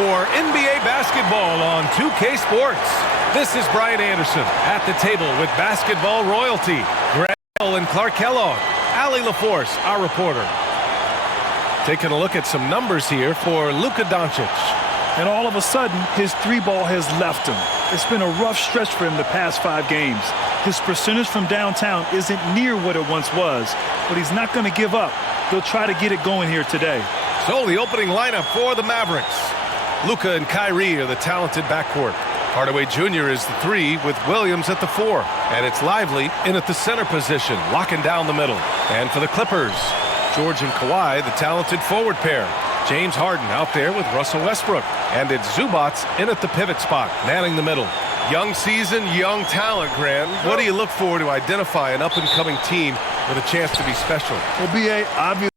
for NBA basketball on 2K Sports. This is Brian Anderson at the table with basketball royalty. Greg Hill and Clark Kellogg. Allie LaForce, our reporter. Taking a look at some numbers here for Luka Doncic. And all of a sudden, his three ball has left him. It's been a rough stretch for him the past 5 games. His percentage from downtown isn't near what it once was, but he's not going to give up. He'll try to get it going here today. So the opening lineup for the Mavericks. Luka and Kyrie are the talented backcourt. Hardaway Jr. is the 3 with Williams at the 4. And it's Lively in at the center position, locking down the middle. And for the Clippers, George and Kawhi, the talented forward pair. James Harden out there with Russell Westbrook. And it's Zubats in at the pivot spot, manning the middle. Young season, young talent, Grant. What do you look for to identify an up-and-coming team with a chance to be special? Well, B.A., obviously.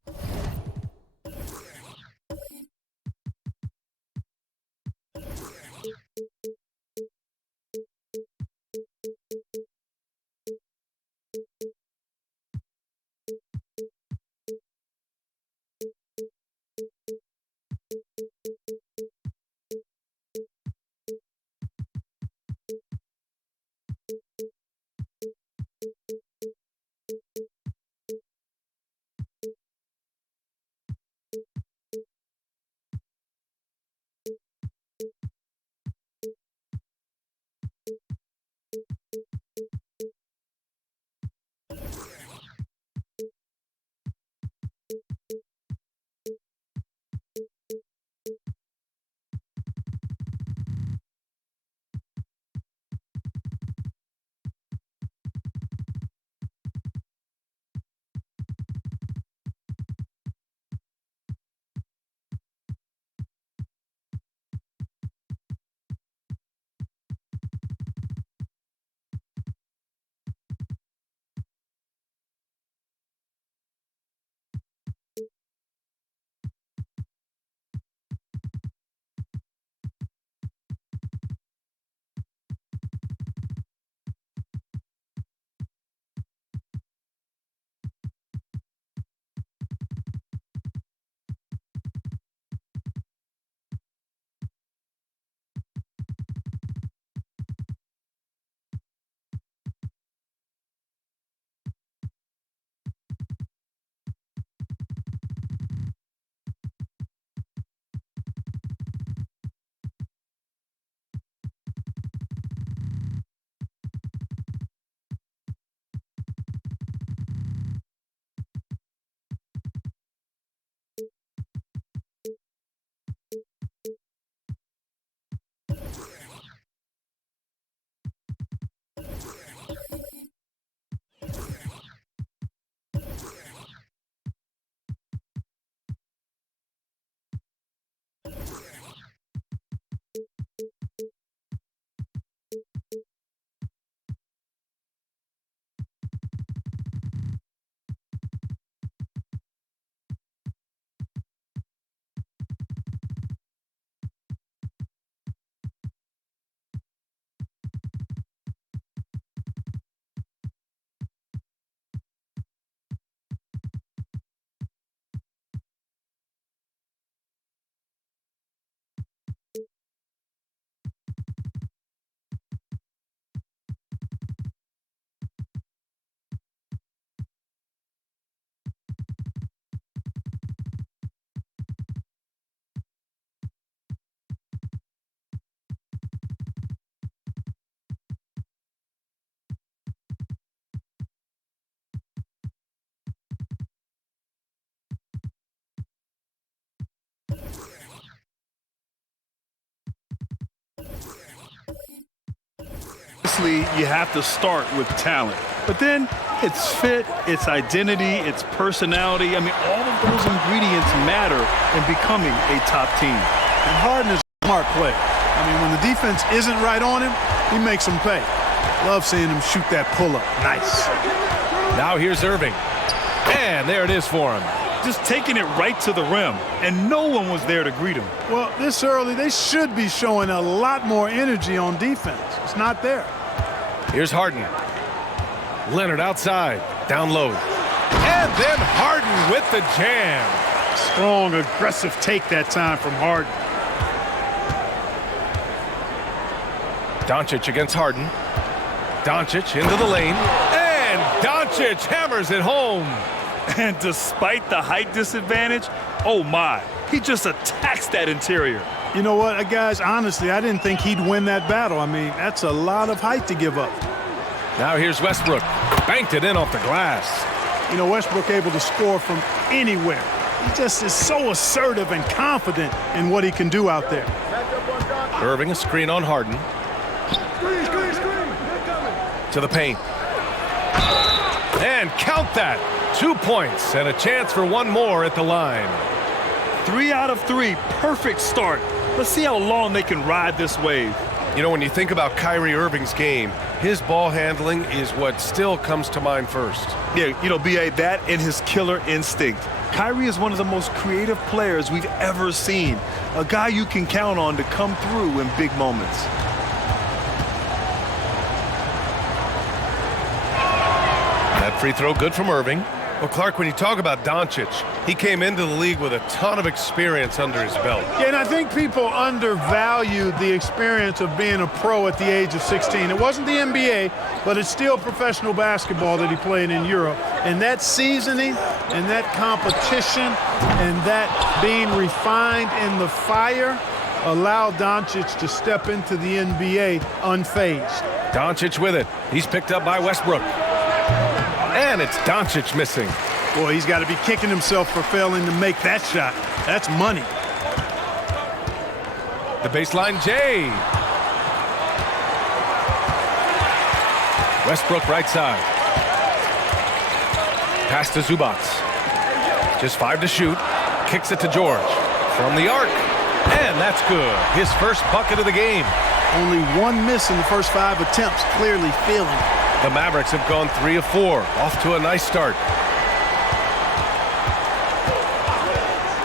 You have to start with talent, but then it's fit, it's identity, it's personality. I mean, all of those ingredients matter in becoming a top team. And Harden is a smart player. I mean, when the defense isn't right on him, he makes them pay. Love seeing him shoot that pull-up. Nice. Now here's Irving. And there it is for him. Just taking it right to the rim, and no one was there to greet him. Well, this early, they should be showing a lot more energy on defense. It's not there. Here's Harden. Leonard outside, down low. And then Harden with the jam. Strong, aggressive take that time from Harden. Doncic against Harden. Doncic into the lane. And Doncic hammers it home. And despite the height disadvantage, oh my, he just attacks that interior. You know what, guys, honestly, I didn't think he'd win that battle. I mean, that's a lot of height to give up. Now here's Westbrook. Banked it in off the glass. You know, Westbrook able to score from anywhere. He just is so assertive and confident in what he can do out there. Irving, a screen on Harden. To the paint. And count that. 2 points and a chance for one more at the line. 3 out of 3, perfect start. Let's see how long they can ride this wave. You know, when you think about Kyrie Irving's game, his ball handling is what still comes to mind first. Yeah, you know, B.A., that and his killer instinct. Kyrie is one of the most creative players we've ever seen. A guy you can count on to come through in big moments. That free throw good from Irving. Well, Clark, when you talk about Doncic, he came into the league with a ton of experience under his belt. Yeah, and I think people undervalued the experience of being a pro at the age of 16. It wasn't the NBA, but it's still professional basketball that he played in Europe. And that seasoning and that competition and that being refined in the fire allowed Doncic to step into the NBA unfazed. Doncic with it. He's picked up by Westbrook. And it's Doncic missing. Boy, he's got to be kicking himself for failing to make that shot. That's money. The baseline J. Westbrook right side. Pass to Zubac. Just 5 to shoot. Kicks it to George. From the arc. And that's good. His first bucket of the game. Only 1 miss in the first 5 attempts. Clearly feeling it. The Mavericks have gone 3 of 4. Off to a nice start.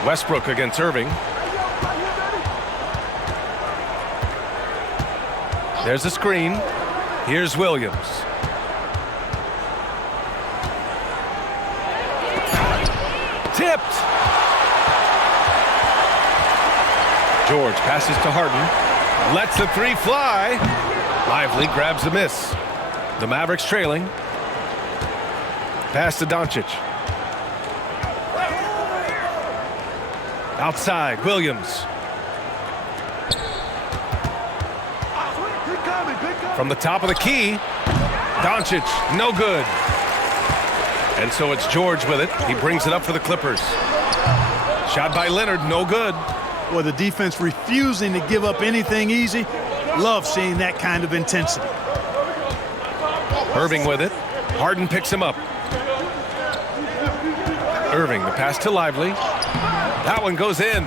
Westbrook against Irving. There's a screen. Here's Williams. Tipped. George passes to Harden. Lets the 3 fly. Lively grabs the miss. The Mavericks trailing. Pass to Doncic. Outside, Williams. From the top of the key, Doncic, no good. And so it's George with it. He brings it up for the Clippers. Shot by Leonard, no good. Well, the defense refusing to give up anything easy. Love seeing that kind of intensity. Irving with it. Harden picks him up. Irving, the pass to Lively. That one goes in.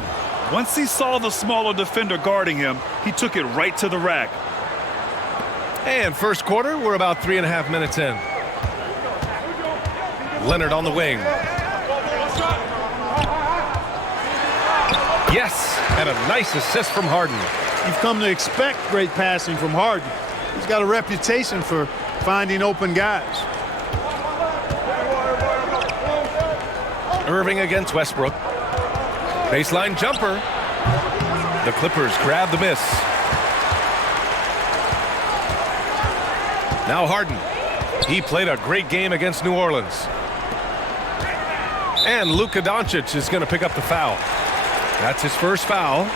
Once he saw the smaller defender guarding him, he took it right to the rack. And first quarter, we're about 3.5 minutes in. Leonard on the wing. Yes, and a nice assist from Harden. You've come to expect great passing from Harden. He's got a reputation for finding open guys. Irving against Westbrook. Baseline jumper. The Clippers grab the miss. Now Harden. He played a great game against New Orleans. And Luka Doncic is going to pick up the foul. That's his first foul.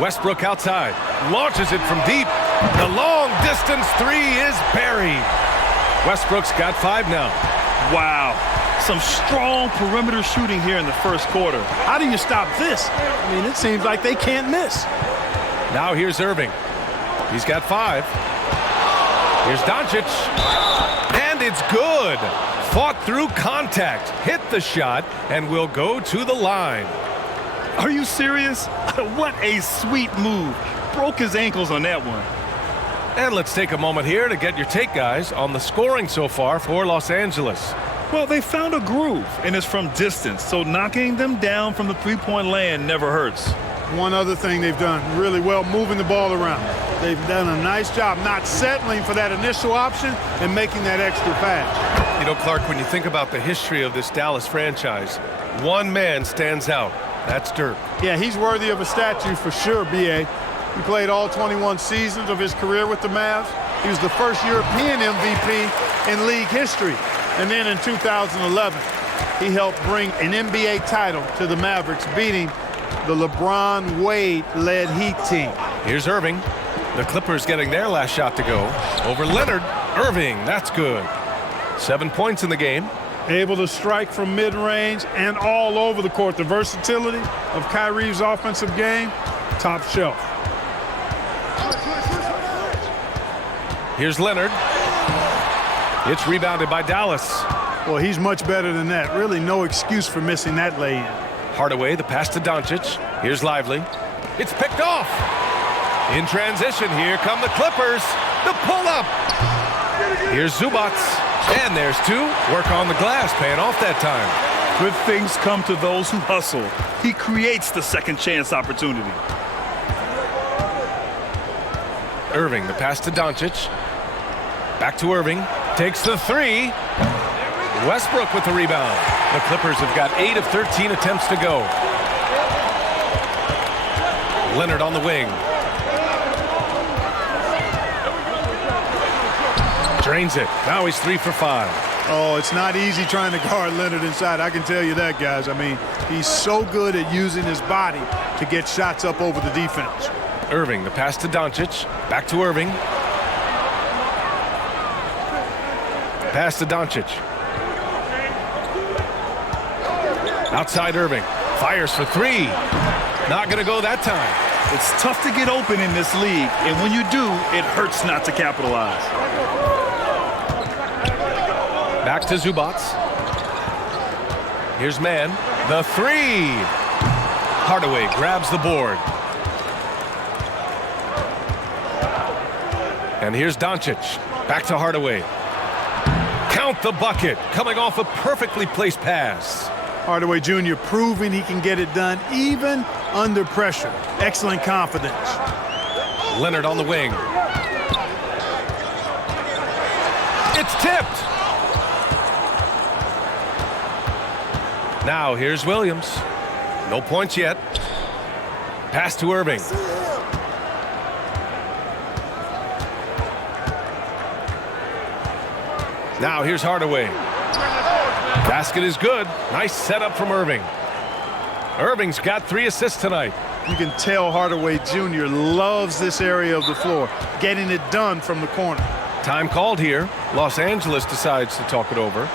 Westbrook outside, launches it from deep. The long distance 3 is buried. Westbrook's got 5 now. Wow, some strong perimeter shooting here in the first quarter. How do you stop this? I mean, it seems like they can't miss. Now here's Irving. He's got 5. Here's Doncic. And it's good. Fought through contact, hit the shot, and will go to the line. Are you serious? What a sweet move. Broke his ankles on that one. And let's take a moment here to get your take, guys, on the scoring so far for Los Angeles. Well, they found a groove, and it's from distance, so knocking them down from the three-point land never hurts. One other thing they've done really well, moving the ball around. They've done a nice job not settling for that initial option and making that extra pass. You know, Clark, when you think about the history of this Dallas franchise, one man stands out. That's Dirk. Yeah, he's worthy of a statue for sure, B.A. He played all 21 seasons of his career with the Mavs. He was the first European MVP in league history. And then in 2011, he helped bring an NBA title to the Mavericks, beating the LeBron Wade-led Heat team. Here's Irving. The Clippers getting their last shot to go. Over Leonard. Irving, that's good. 7 points in the game. Able to strike from mid-range and all over the court. The versatility of Kyrie's offensive game, top shelf. Here's Leonard. It's rebounded by Dallas. Well, he's much better than that. Really no excuse for missing that lay-in. Hardaway, the pass to Doncic. Here's Lively. It's picked off. In transition, here come the Clippers. The pull-up. Here's Zubac. And there's two. Work on the glass, paying off that time. Good things come to those who hustle. He creates the second chance opportunity. Irving, the pass to Doncic. Back to Irving. Takes the three. Westbrook with the rebound. The Clippers have got 8 of 13 attempts to go. Leonard on the wing. Drains it. Now he's 3 for 5. Oh, it's not easy trying to guard Leonard inside. I can tell you that, guys. I mean, he's so good at using his body to get shots up over the defense. Irving, the pass to Doncic. Back to Irving. Pass to Doncic. Outside Irving. Fires for 3. Not going to go that time. It's tough to get open in this league, and when you do, it hurts not to capitalize. Back to Zubac. Here's Mann. The 3. Hardaway grabs the board. And here's Doncic. Back to Hardaway. Count the bucket. Coming off a perfectly placed pass. Hardaway Jr. proving he can get it done even under pressure. Excellent confidence. Leonard on the wing. It's tipped. Now here's Williams. No points yet. Pass to Irving. Now here's Hardaway. Basket is good. Nice setup from Irving. Irving's got 3 assists tonight. You can tell Hardaway Jr. loves this area of the floor, getting it done from the corner. Time called here. Los Angeles decides to talk it over.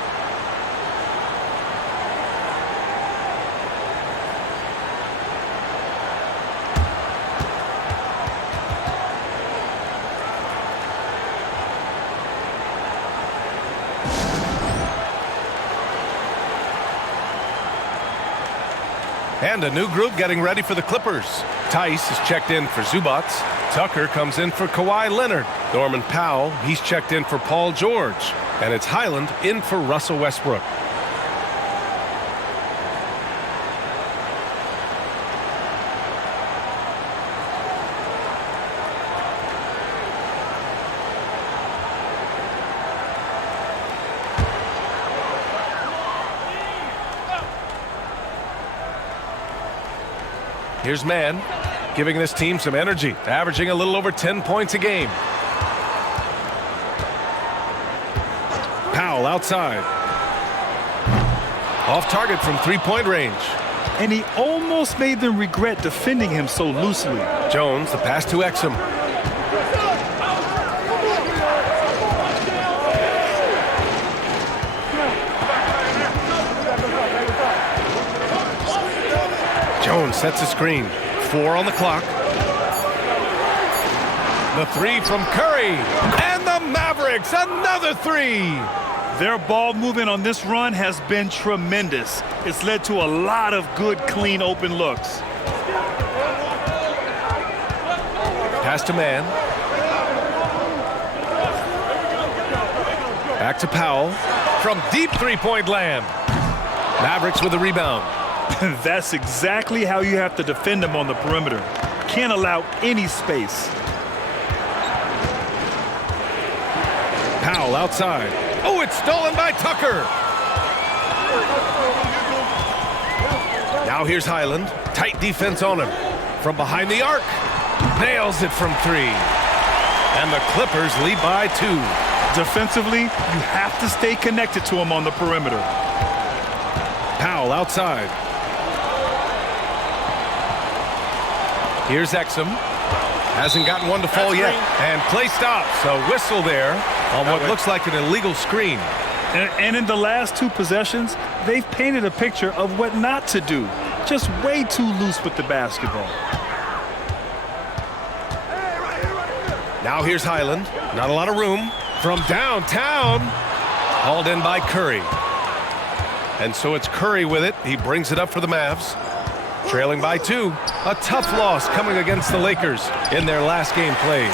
And a new group getting ready for the Clippers. Tice is checked in for Zubac. Tucker comes in for Kawhi Leonard. Norman Powell, he's checked in for Paul George. And it's Highland in for Russell Westbrook. Here's Mann, giving this team some energy, averaging a little over 10 points a game. Powell outside. Off target from 3-point range. And he almost made them regret defending him so loosely. Jones, the pass to Exum. Jones sets a screen. 4 on the clock. The 3 from Curry. And the Mavericks, another 3. Their ball movement on this run has been tremendous. It's led to a lot of good, clean, open looks. Pass to Mann. Back to Powell. From deep 3-point land. Mavericks with the rebound. That's exactly how you have to defend them on the perimeter. Can't allow any space. Powell outside. Oh, it's stolen by Tucker. Now here's Highland. Tight defense on him. From behind the arc. Nails it from 3. And the Clippers lead by 2. Defensively, you have to stay connected to him on the perimeter. Powell outside. Here's Exum. Hasn't gotten one to fall yet. And play stops. A whistle there on what looks like an illegal screen. And in the last 2 possessions, they've painted a picture of what not to do. Just way too loose with the basketball. Now here's Highland. Not a lot of room. From downtown. Hauled in by Curry. And so it's Curry with it. He brings it up for the Mavs. Trailing by 2. A tough loss coming against the Lakers in their last game played.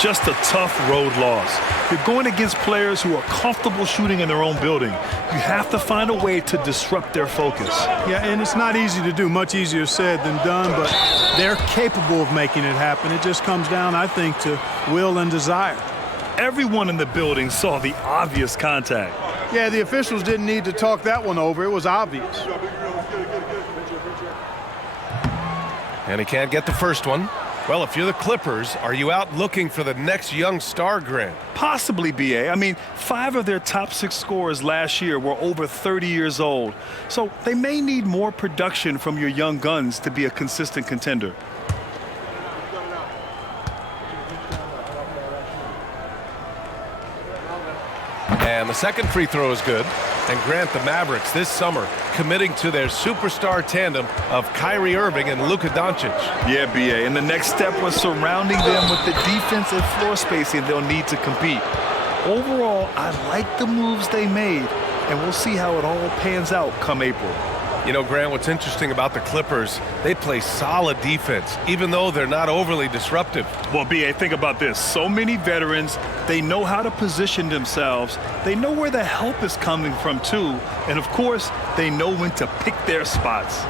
Just a tough road loss. You're going against players who are comfortable shooting in their own building. You have to find a way to disrupt their focus. Yeah, and it's not easy to do. Much easier said than done, but they're capable of making it happen. It just comes down, I think, to will and desire. Everyone in the building saw the obvious contact. Yeah, the officials didn't need to talk that one over. It was obvious. And he can't get the first one. Well, if you're the Clippers, are you out looking for the next young star, Grant? Possibly, B.A. I mean, 5 of their top 6 scorers last year were over 30 years old. So they may need more production from your young guns to be a consistent contender. And the second free throw is good. And Grant, the Mavericks this summer committing to their superstar tandem of Kyrie Irving and Luka Doncic. Yeah, B.A. And the next step was surrounding them with the defense and floor spacing they'll need to compete. Overall, I like the moves they made, and we'll see how it all pans out come April. You know, Grant, what's interesting about the Clippers, they play solid defense, even though they're not overly disruptive. Well, B.A., think about this. So many veterans, they know how to position themselves. They know where the help is coming from, too. And, of course, they know when to pick their spots.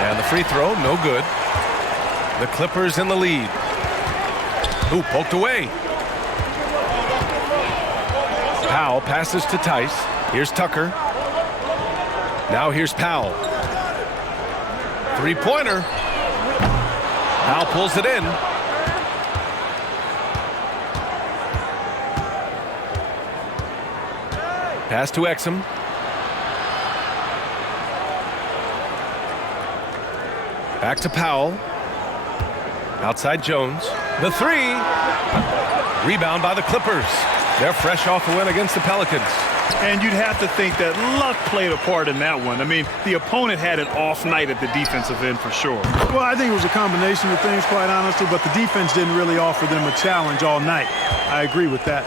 And the free throw, no good. The Clippers in the lead. Ooh, poked away. Powell passes to Tice. Here's Tucker. Now here's Powell. Three-pointer. Powell pulls it in. Pass to Exum. Back to Powell. Outside Jones. The 3. Rebound by the Clippers. They're fresh off a win against the Pelicans. And you'd have to think that luck played a part in that one. I mean, the opponent had an off night at the defensive end for sure. Well, I think it was a combination of things, quite honestly, but the defense didn't really offer them a challenge all night. I agree with that.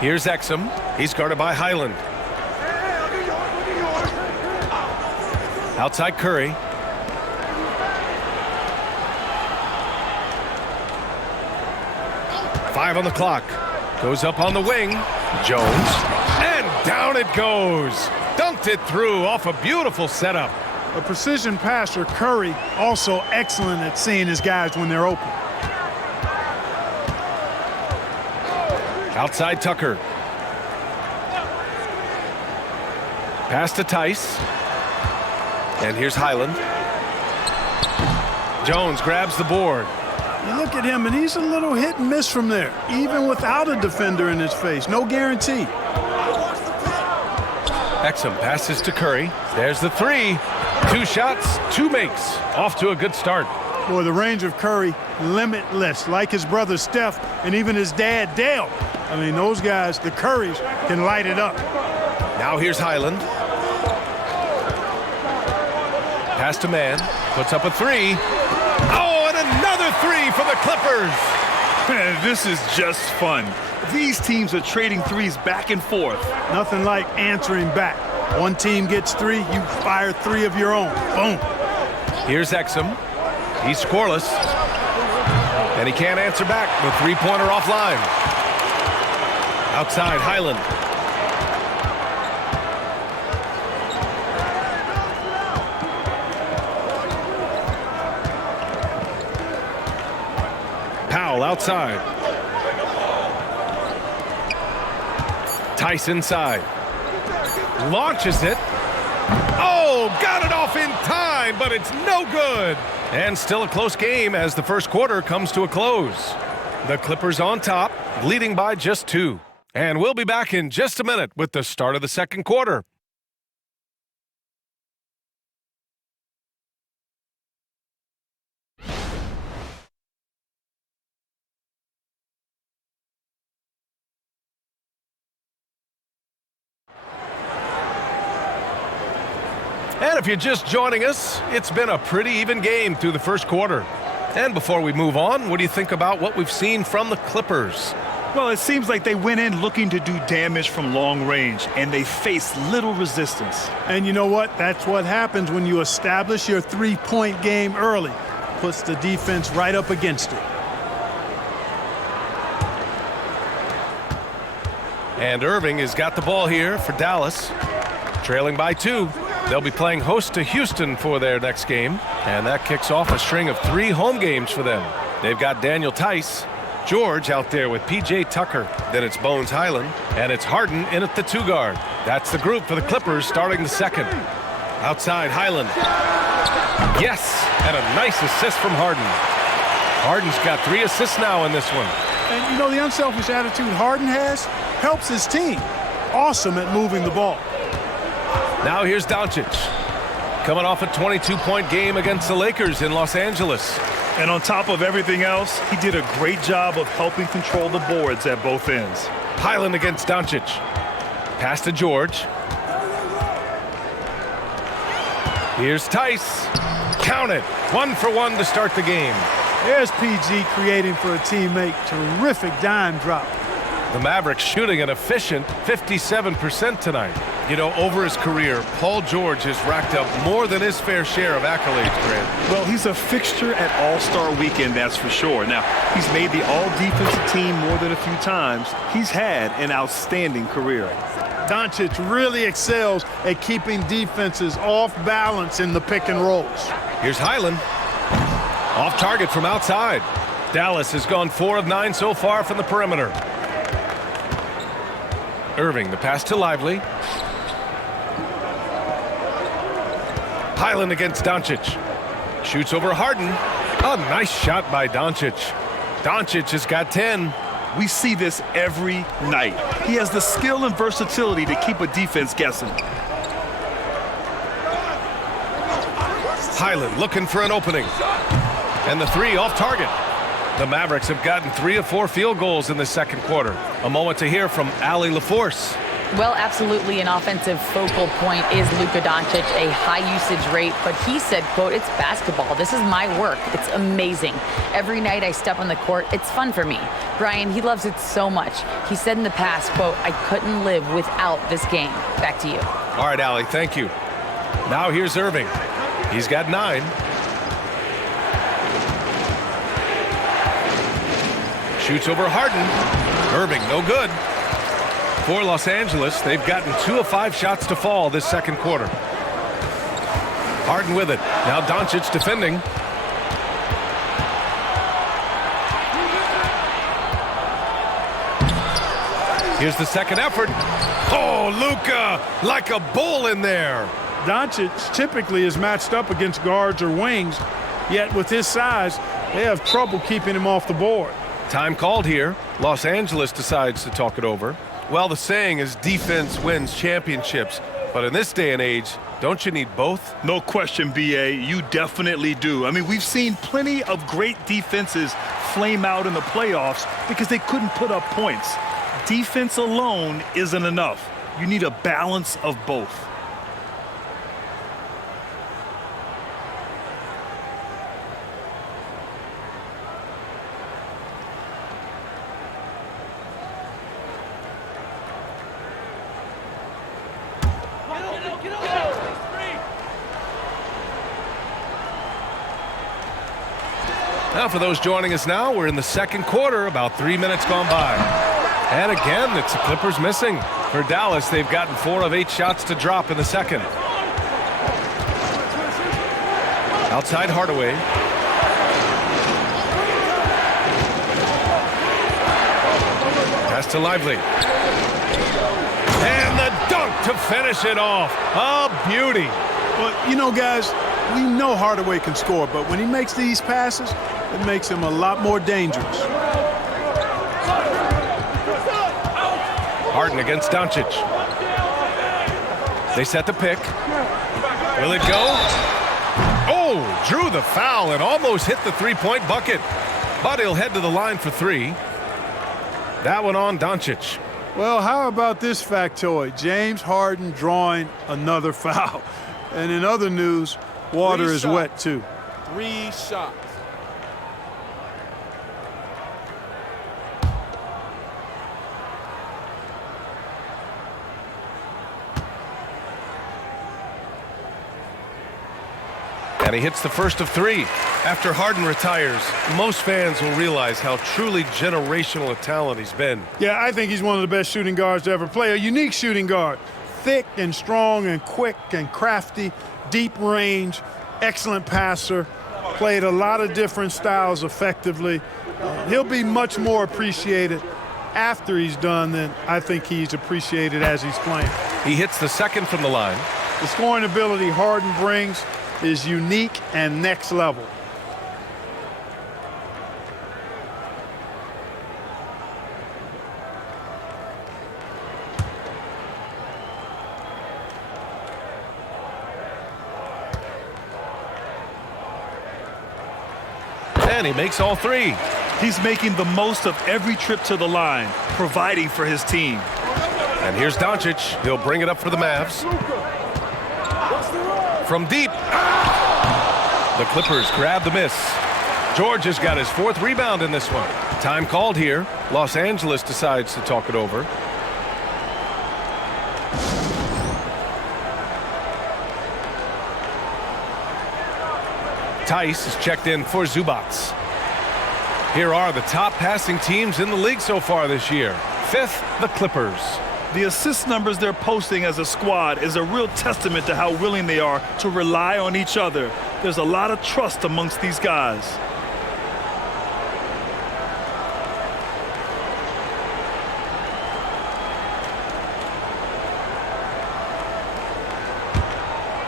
Here's Exum. He's guarded by Highland. Outside Curry. Five on the clock. Goes up on the wing. Jones. And down it goes. Dunked it through off a beautiful setup. A precision passer, Curry, also excellent at seeing his guys when they're open. Outside Tucker. Pass to Tice. And here's Highland. Jones grabs the board. You look at him, and he's a little hit and miss from there, even without a defender in his face. No guarantee. Exum passes to Curry. There's the 3. 2 shots, 2 makes. Off to a good start. Boy, the range of Curry, limitless, like his brother Steph and even his dad Dale. I mean, those guys, the Currys, can light it up. Now here's Highland. Pass to Man. Puts up a 3. Oh, and another 3 for the Clippers. This is just fun. These teams are trading threes back and forth. Nothing like answering back. One team gets 3, you fire 3 of your own. Boom. Here's Exum. He's scoreless. And he can't answer back. The three-pointer offline. Outside, Highland. outside. Tice inside. Launches it. Oh, got it off in time, but it's no good. And still a close game as the first quarter comes to a close. The Clippers on top, leading by just 2. And we'll be back in just a minute with the start of the second quarter. And if you're just joining us, it's been a pretty even game through the first quarter. And before we move on, what do you think about what we've seen from the Clippers? Well, it seems like they went in looking to do damage from long range, and they faced little resistance. And you know what? That's what happens when you establish your three-point game early. Puts the defense right up against it. And Irving has got the ball here for Dallas. Trailing by 2. They'll be playing host to Houston for their next game. And that kicks off a string of 3 home games for them. They've got Daniel Tice, George out there with P.J. Tucker. Then it's Bones Highland. And it's Harden in at the 2 guard. That's the group for the Clippers starting the second. Outside Highland. Yes, and a nice assist from Harden. Harden's got 3 assists now in this one. And you know, the unselfish attitude Harden has helps his team. Awesome at moving the ball. Now here's Doncic, coming off a 22-point game against the Lakers in Los Angeles. And on top of everything else, he did a great job of helping control the boards at both ends. Highland against Doncic. Pass to George. Here's Tice. Count it. 1 for 1 to start the game. There's PG creating for a teammate. Terrific dime drop. The Mavericks shooting an efficient 57% tonight. You know, over his career, Paul George has racked up more than his fair share of accolades, Grant. Well, he's a fixture at All-Star Weekend, that's for sure. Now, he's made the All-Defensive team more than a few times. He's had an outstanding career. Doncic really excels at keeping defenses off balance in the pick and rolls. Here's Highland. Off target from outside. Dallas has gone 4 of 9 so far from the perimeter. Irving, the pass to Lively. Highland against Doncic. Shoots over Harden. A nice shot by Doncic. Doncic has got 10. We see this every night. He has the skill and versatility to keep a defense guessing. Highland looking for an opening. And the 3 off target. The Mavericks have gotten 3 of 4 field goals in the second quarter. A moment to hear from Allie LaForce. Well, absolutely an offensive focal point is Luka Doncic, a high usage rate, but he said, quote, "It's basketball. This is my work. It's amazing. Every night I step on the court, it's fun for me." Brian, he loves it so much. He said in the past, quote, "I couldn't live without this game." Back to you. All right, Allie, thank you. Now here's Irving. He's got 9. Shoots over Harden. Irving, no good. For Los Angeles, they've gotten 2 of 5 shots to fall this second quarter. Harden with it. Now Doncic defending. Here's the second effort. Oh, Luka, like a bull in there. Doncic typically is matched up against guards or wings, yet with his size, they have trouble keeping him off the board. Time called here. Los Angeles decides to talk it over. Well, the saying is defense wins championships. But in this day and age, don't you need both? No question, B.A. You definitely do. I mean, we've seen plenty of great defenses flame out in the playoffs because they couldn't put up points. Defense alone isn't enough. You need a balance of both. Now, for those joining us now, we're in the second quarter, about 3 minutes gone by. And again, it's the Clippers missing. For Dallas, they've gotten 4 of 8 shots to drop in the second. Outside Hardaway. Pass to Lively. And the dunk to finish it off. A beauty. Well, you know, guys, we know Hardaway can score, but when he makes these passes, it makes him a lot more dangerous. Harden against Doncic. They set the pick. Will it go? Oh, drew the foul and almost hit the three-point bucket. But he'll head to the line for three. That one on Doncic. Well, how about this factoid? James Harden drawing another foul. And in other news, water is wet too. 3 shots. And he hits the first of 3. After Harden retires, most fans will realize how truly generational a talent he's been. Yeah, I think he's one of the best shooting guards to ever play. A unique shooting guard. Thick and strong and quick and crafty, deep range, excellent passer. Played a lot of different styles effectively. He'll be much more appreciated after he's done than I think he's appreciated as he's playing. He hits the second from the line. The scoring ability Harden brings is unique and next level. And he makes all 3. He's making the most of every trip to the line, providing for his team. And here's Doncic. He'll bring it up for the Mavs. From deep. The Clippers grab the miss. George has got his 4th rebound in this one. Time called here. Los Angeles decides to talk it over. Tice is checked in for Zubats. Here are the top passing teams in the league so far this year. 5th, the Clippers. The assist numbers they're posting as a squad is a real testament to how willing they are to rely on each other. There's a lot of trust amongst these guys.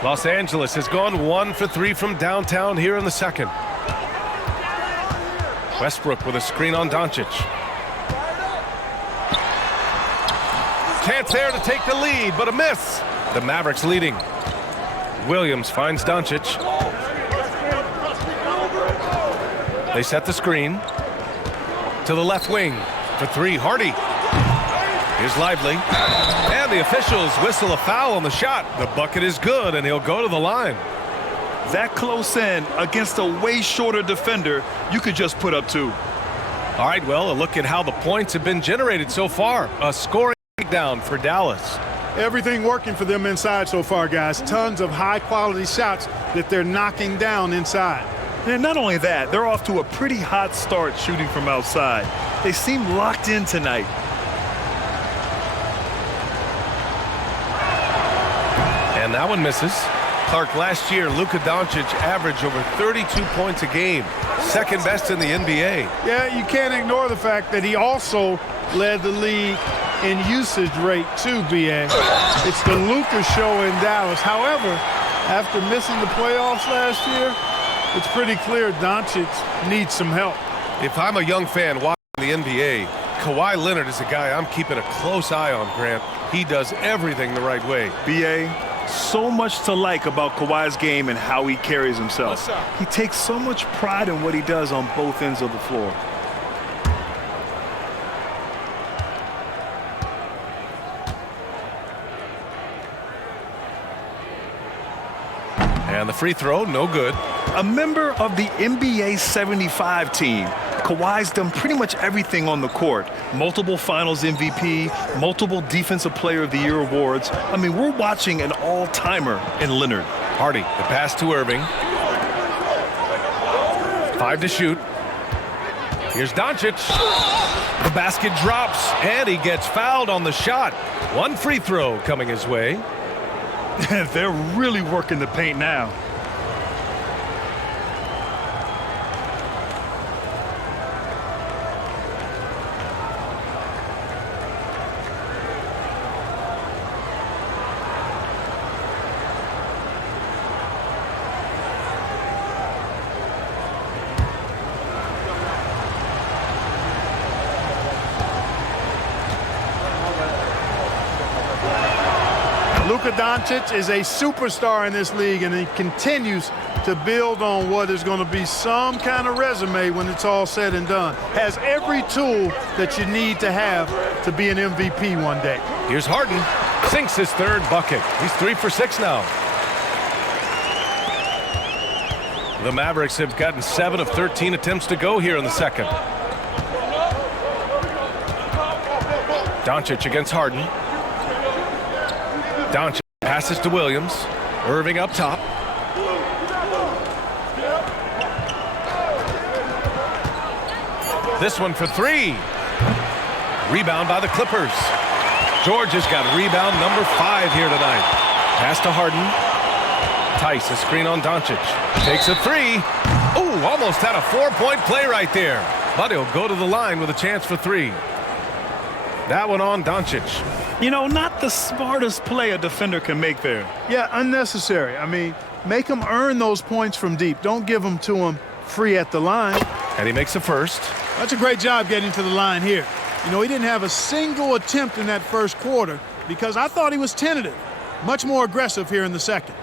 Los Angeles has gone 1 for 3 from downtown here in the second. Westbrook with a screen on Doncic. Chance there to take the lead, but a miss. The Mavericks leading. Williams finds Doncic. They set the screen. To the left wing for 3, Hardy. Here's Lively. And the officials whistle a foul on the shot. The bucket is good, and he'll go to the line. That close in against a way shorter defender, you could just put up 2. All right, well, a look at how the points have been generated so far. A scoring down for Dallas. Everything working for them inside so far, guys. Tons of high-quality shots that they're knocking down inside. And not only that, they're off to a pretty hot start shooting from outside. They seem locked in tonight. And that one misses. Clark, last year, Luka Doncic averaged over 32 points a game. Second best in the NBA. Yeah, you can't ignore the fact that he also led the league in usage rate too, B.A. It's the Luka show in Dallas. However, after missing the playoffs last year, it's pretty clear Doncic needs some help. If I'm a young fan watching the NBA, Kawhi Leonard is a guy I'm keeping a close eye on, Grant. He does everything the right way. B.A., so much to like about Kawhi's game and how he carries himself. He takes so much pride in what he does on both ends of the floor. And the free throw, no good. A member of the NBA 75 team, Kawhi's done pretty much everything on the court. Multiple Finals MVP, multiple Defensive Player of the Year awards. I mean, we're watching an all-timer in Leonard. Hardy, the pass to Irving. 5 to shoot. Here's Doncic. The basket drops, and he gets fouled on the shot. 1 free throw coming his way. They're really working the paint now. Luka Doncic is a superstar in this league, and he continues to build on what is going to be some kind of resume when it's all said and done. Has every tool that you need to have to be an MVP one day. Here's Harden. Sinks his third bucket. He's 3 for 6 now. The Mavericks have gotten 7 of 13 attempts to go here in the second. Doncic against Harden. Doncic passes to Williams. Irving up top. This one for 3. Rebound by the Clippers. George has got rebound number 5 here tonight. Pass to Harden. Tice, a screen on Doncic. Takes a 3. Ooh, almost had a 4-point play right there. But he'll go to the line with a chance for 3. That one on Doncic. You know, not the smartest play a defender can make there. Yeah, unnecessary. I mean, make him earn those points from deep. Don't give them to him free at the line. And he makes a first. That's a great job getting to the line here. You know, he didn't have a single attempt in that first quarter because I thought he was tentative. Much more aggressive here in the second.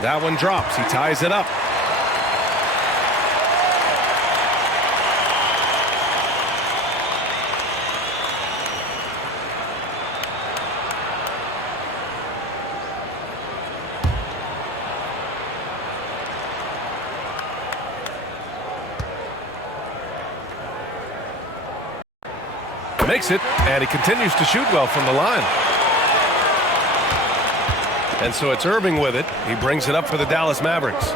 That one drops. He ties it up. Makes it, and he continues to shoot well from the line. And so it's Irving with it. He brings it up for the Dallas Mavericks.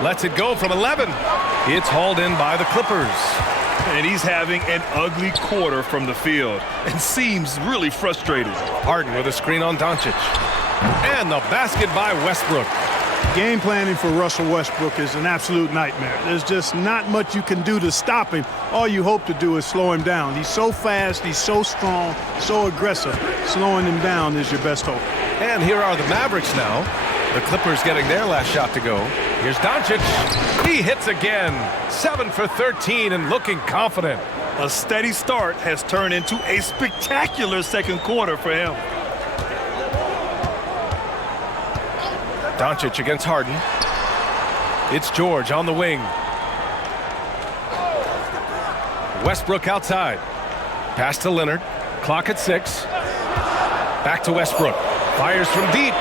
Lets it go from 11. It's hauled in by the Clippers. And he's having an ugly quarter from the field and seems really frustrated. Harden with a screen on Doncic. And the basket by Westbrook. Game planning for Russell Westbrook is an absolute nightmare. There's just not much you can do to stop him. All you hope to do is slow him down. He's so fast, he's so strong, so aggressive. Slowing him down is your best hope. And here are the Mavericks now. The Clippers getting their last shot to go. Here's Doncic. He hits again. 7 for 13 and looking confident. A steady start has turned into a spectacular second quarter for him. Doncic against Harden. It's George on the wing. Westbrook outside. Pass to Leonard. Clock at 6. Back to Westbrook. Fires from deep.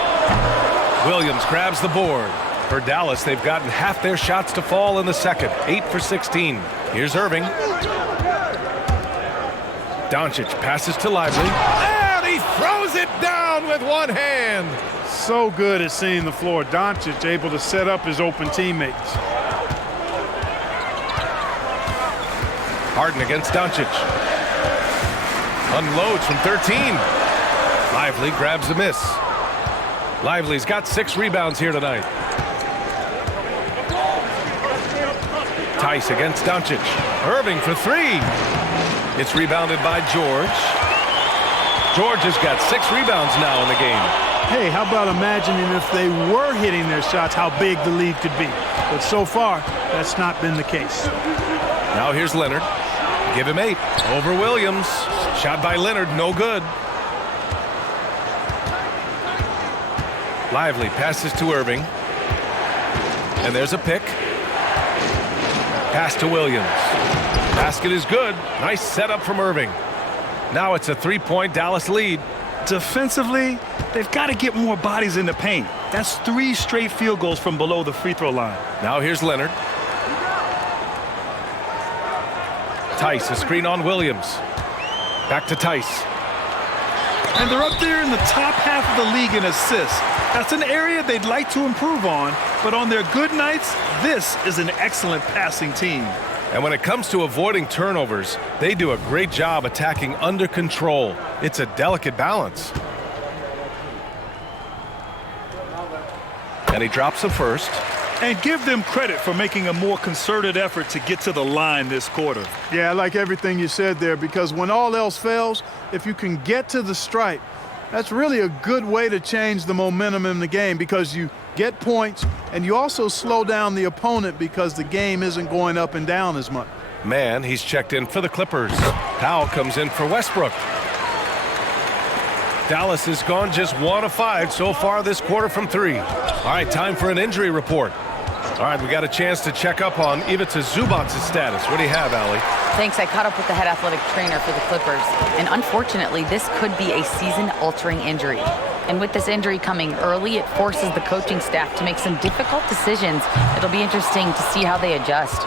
Williams grabs the board. For Dallas, they've gotten half their shots to fall in the second. 8 for 16. Here's Irving. Doncic passes to Lively. And he throws it down with one hand. So good at seeing the floor. Doncic able to set up his open teammates. Harden against Doncic. Unloads from 13. Lively grabs the miss. Lively's got 6 rebounds here tonight. Tice against Doncic. Irving for 3. It's rebounded by George. George has got 6 rebounds now in the game. Hey, how about imagining if they were hitting their shots, how big the lead could be. But so far, that's not been the case. Now here's Leonard. Give him 8. Over Williams. Shot by Leonard, no good. Lively passes to Irving. And there's a pick. Pass to Williams. Basket is good. Nice setup from Irving. Now it's a 3-point Dallas lead. Defensively, they've got to get more bodies in the paint. That's 3 straight field goals from below the free throw line. Now here's Leonard. Tice, a screen on Williams. Back to Tice. And they're up there in the top half of the league in assists. That's an area they'd like to improve on, but on their good nights, this is an excellent passing team. And when it comes to avoiding turnovers, they do a great job attacking under control. It's a delicate balance. And he drops the first. And give them credit for making a more concerted effort to get to the line this quarter. Yeah, I like everything you said there, because when all else fails, if you can get to the stripe, that's really a good way to change the momentum in the game, because you get points and you also slow down the opponent because the game isn't going up and down as much. Man, he's checked in for the Clippers. Powell comes in for Westbrook. Dallas has gone just 1 of 5 so far this quarter from 3. All right, time for an injury report. All right, we got a chance to check up on Ivica Zubac's status. What do you have, Allie? Thanks. I caught up with the head athletic trainer for the Clippers, and unfortunately, this could be a season-altering injury. And with this injury coming early, it forces the coaching staff to make some difficult decisions. It'll be interesting to see how they adjust.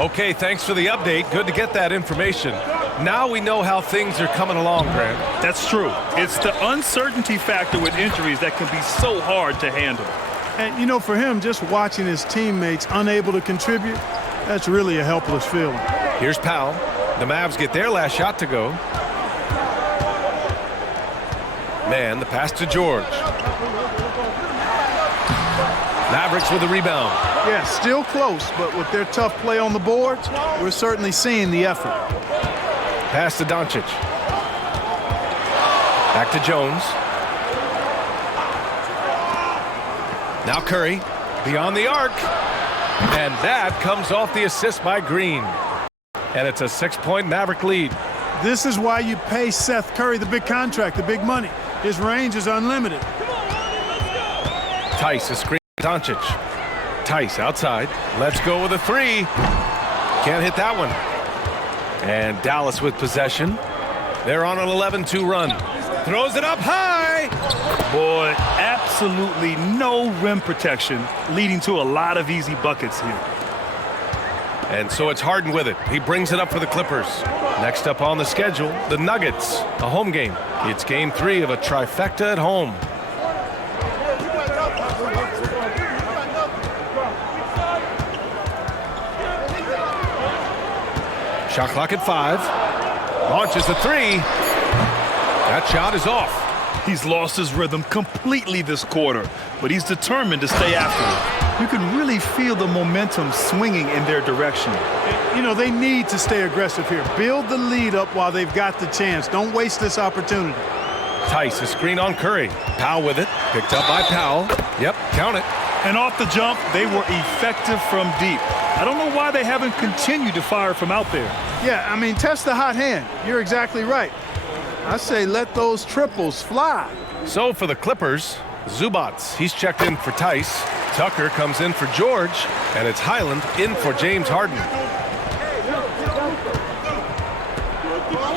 Okay, thanks for the update. Good to get that information. Now we know how things are coming along, Grant. That's true. It's the uncertainty factor with injuries that can be so hard to handle. And, you know, for him, just watching his teammates unable to contribute, that's really a helpless feeling. Here's Powell. The Mavs get their last shot to go. Man, the pass to George. Mavericks with the rebound. Yeah, still close, but with their tough play on the boards, we're certainly seeing the effort. Pass to Doncic. Back to Jones. Now Curry, beyond the arc. And that comes off the assist by Green. And it's a 6-point Maverick lead. This is why you pay Seth Curry the big contract, the big money. His range is unlimited. Tice, a screen. Doncic. Tice outside. Let's go with a 3. Can't hit that one. And Dallas with possession. They're on an 11-2 run. Throws it up high. Boy, absolutely no rim protection, leading to a lot of easy buckets here. And so it's Harden with it. He brings it up for the Clippers. Next up on the schedule, the Nuggets, a home game. It's game 3 of a trifecta at home. Shot clock at 5. Launches a 3. That shot is off. He's lost his rhythm completely this quarter, but he's determined to stay after it. You can really feel the momentum swinging in their direction. You know, they need to stay aggressive here. Build the lead up while they've got the chance. Don't waste this opportunity. Tice, a screen on Curry. Powell with it. Picked up by Powell. Yep, count it. And off the jump, they were effective from deep. I don't know why they haven't continued to fire from out there. Yeah, I mean, test the hot hand. You're exactly right. I say let those triples fly. So for the Clippers, Zubats, he's checked in for Tice. Tucker comes in for George, and it's Highland in for James Harden.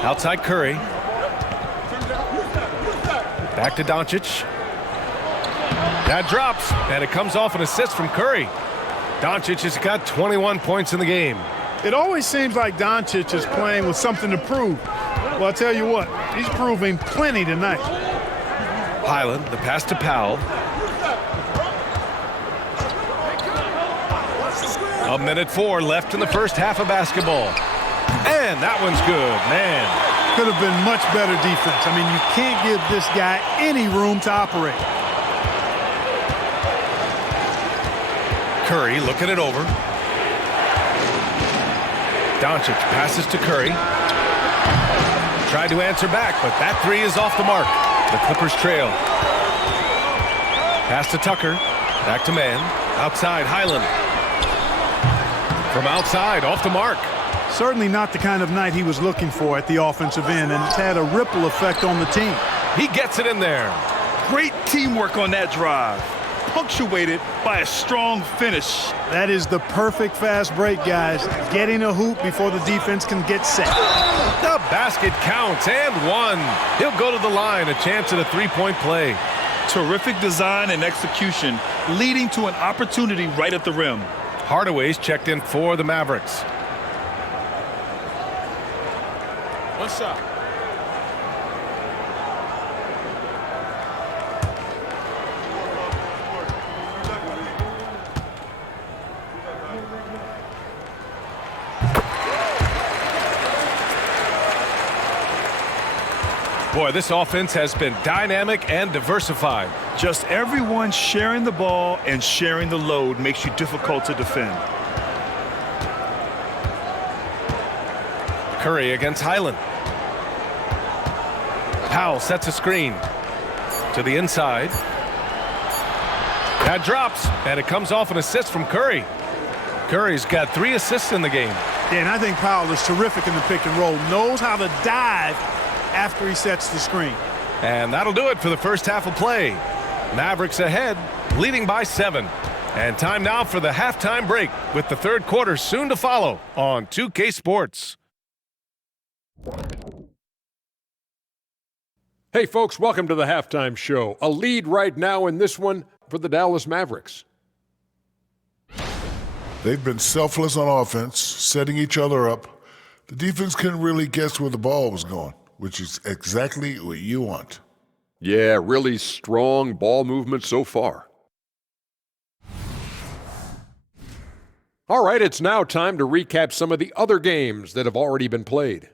Outside Curry. Back to Doncic. That drops, and it comes off an assist from Curry. Doncic has got 21 points in the game. It always seems like Doncic is playing with something to prove. Well, I'll tell you what, he's proving plenty tonight. Highland, the pass to Powell. A minute 4 left in the first half of basketball. And that one's good, man. Could have been much better defense. I mean, you can't give this guy any room to operate. Curry looking it over. Doncic passes to Curry. Tried to answer back, but that 3 is off the mark. The Clippers trail. Pass to Tucker. Back to man. Outside, Highland. From outside, off the mark. Certainly not the kind of night he was looking for at the offensive end, and it's had a ripple effect on the team. He gets it in there. Great teamwork on that drive, punctuated by a strong finish. That is the perfect fast break, guys. Getting a hoop before the defense can get set. The basket counts, and 1. He'll go to the line, a chance at a 3-point play. Terrific design and execution, leading to an opportunity right at the rim. Hardaway's checked in for the Mavericks. What's up? Boy, this offense has been dynamic and diversified. Just everyone sharing the ball and sharing the load makes you difficult to defend. Curry against Highland. Powell sets a screen to the inside. That drops, and it comes off an assist from Curry. Curry's got 3 assists in the game. Yeah, and I think Powell is terrific in the pick and roll. Knows how to dive after he sets the screen. And that'll do it for the first half of play. Mavericks ahead, leading by 7. And time now for the halftime break, with the third quarter soon to follow on 2K Sports. Hey folks, welcome to the halftime show. A lead right now in this one for the Dallas Mavericks. They've been selfless on offense, setting each other up. The defense couldn't really guess where the ball was going, which is exactly what you want. Yeah, really strong ball movement so far. All right, it's now time to recap some of the other games that have already been played.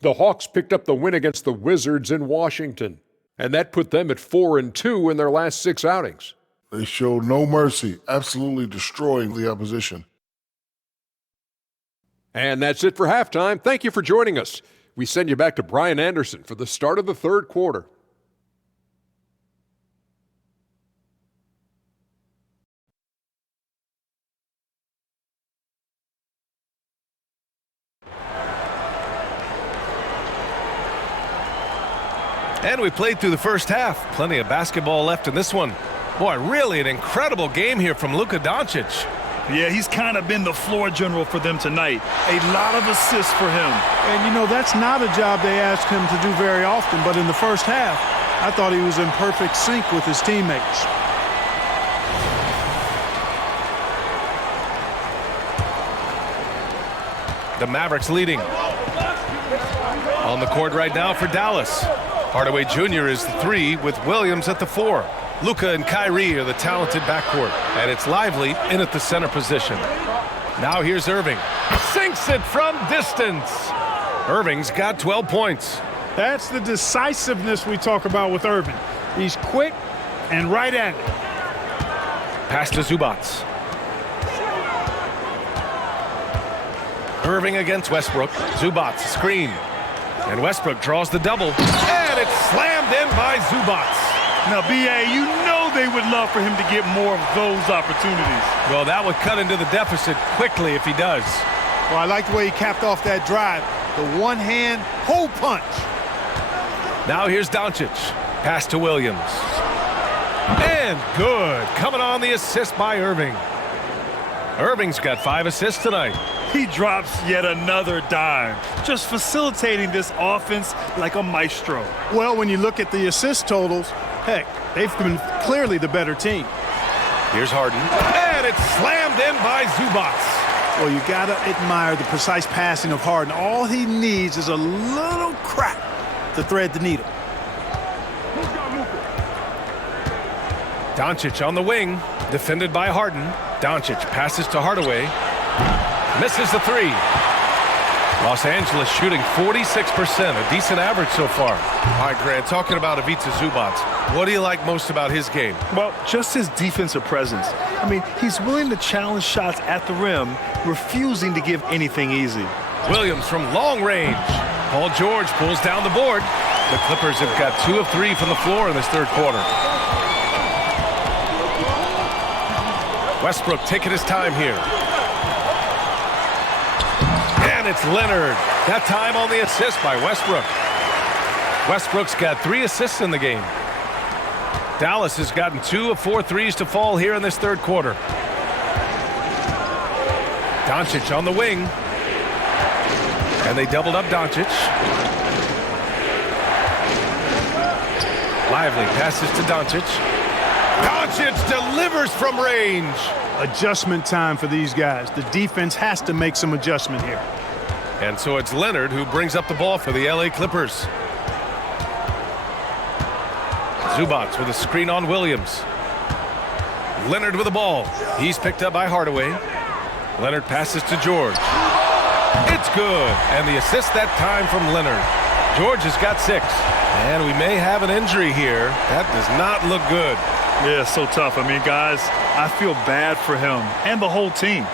The Hawks picked up the win against the Wizards in Washington, and that put them at 4-2 in their last 6 outings. They showed no mercy, absolutely destroying the opposition. And that's it for halftime. Thank you for joining us. We send you back to Brian Anderson for the start of the third quarter. And we played through the first half. Plenty of basketball left in this one. Boy, really an incredible game here from Luka Doncic. Yeah, he's kind of been the floor general for them tonight. A lot of assists for him. And, you know, that's not a job they ask him to do very often. But in the first half, I thought he was in perfect sync with his teammates. The Mavericks leading. On the court right now for Dallas. Hardaway Jr. is the 3 with Williams at the 4. Luka and Kyrie are the talented backcourt, and it's Lively in at the center position. Now here's Irving. Sinks it from distance. Irving's got 12 points. That's the decisiveness we talk about with Irving. He's quick and right at it. Pass to Zubac. Irving against Westbrook. Zubac screen. And Westbrook draws the double. And it's slammed in by Zubac. Now, B.A., you know they would love for him to get more of those opportunities. Well, that would cut into the deficit quickly if he does. Well, I like the way he capped off that drive. The one-hand hole punch. Now here's Doncic. Pass to Williams. And good. Coming on the assist by Irving. Irving's got 5 assists tonight. He drops yet another dime, just facilitating this offense like a maestro. Well, when you look at the assist totals, heck, they've been clearly the better team. Here's Harden. And it's slammed in by Zubac. Well, you got to admire the precise passing of Harden. All he needs is a little crack to thread the needle. Doncic on the wing, defended by Harden. Doncic passes to Hardaway. Misses the 3. Los Angeles shooting 46%, a decent average so far. All right, Grant, talking about Ivica Zubac, what do you like most about his game? Well, just his defensive presence. I mean, he's willing to challenge shots at the rim, refusing to give anything easy. Williams from long range. Paul George pulls down the board. The Clippers have got 2 of 3 from the floor in this third quarter. Westbrook taking his time here. And it's Leonard. That time on the assist by Westbrook. Westbrook's got 3 assists in the game. Dallas has gotten 2 of 4 threes to fall here in this third quarter. Doncic on the wing. And they doubled up Doncic. Lively passes to Doncic. Doncic delivers from range. Adjustment time for these guys. The defense has to make some adjustment here. And so it's Leonard who brings up the ball for the LA Clippers. Zubac with a screen on Williams. Leonard with the ball. He's picked up by Hardaway. Leonard passes to George. It's good. And the assist that time from Leonard. George has got 6. And we may have an injury here. That does not look good. Yeah, so tough. I mean, guys, I feel bad for him and the whole team.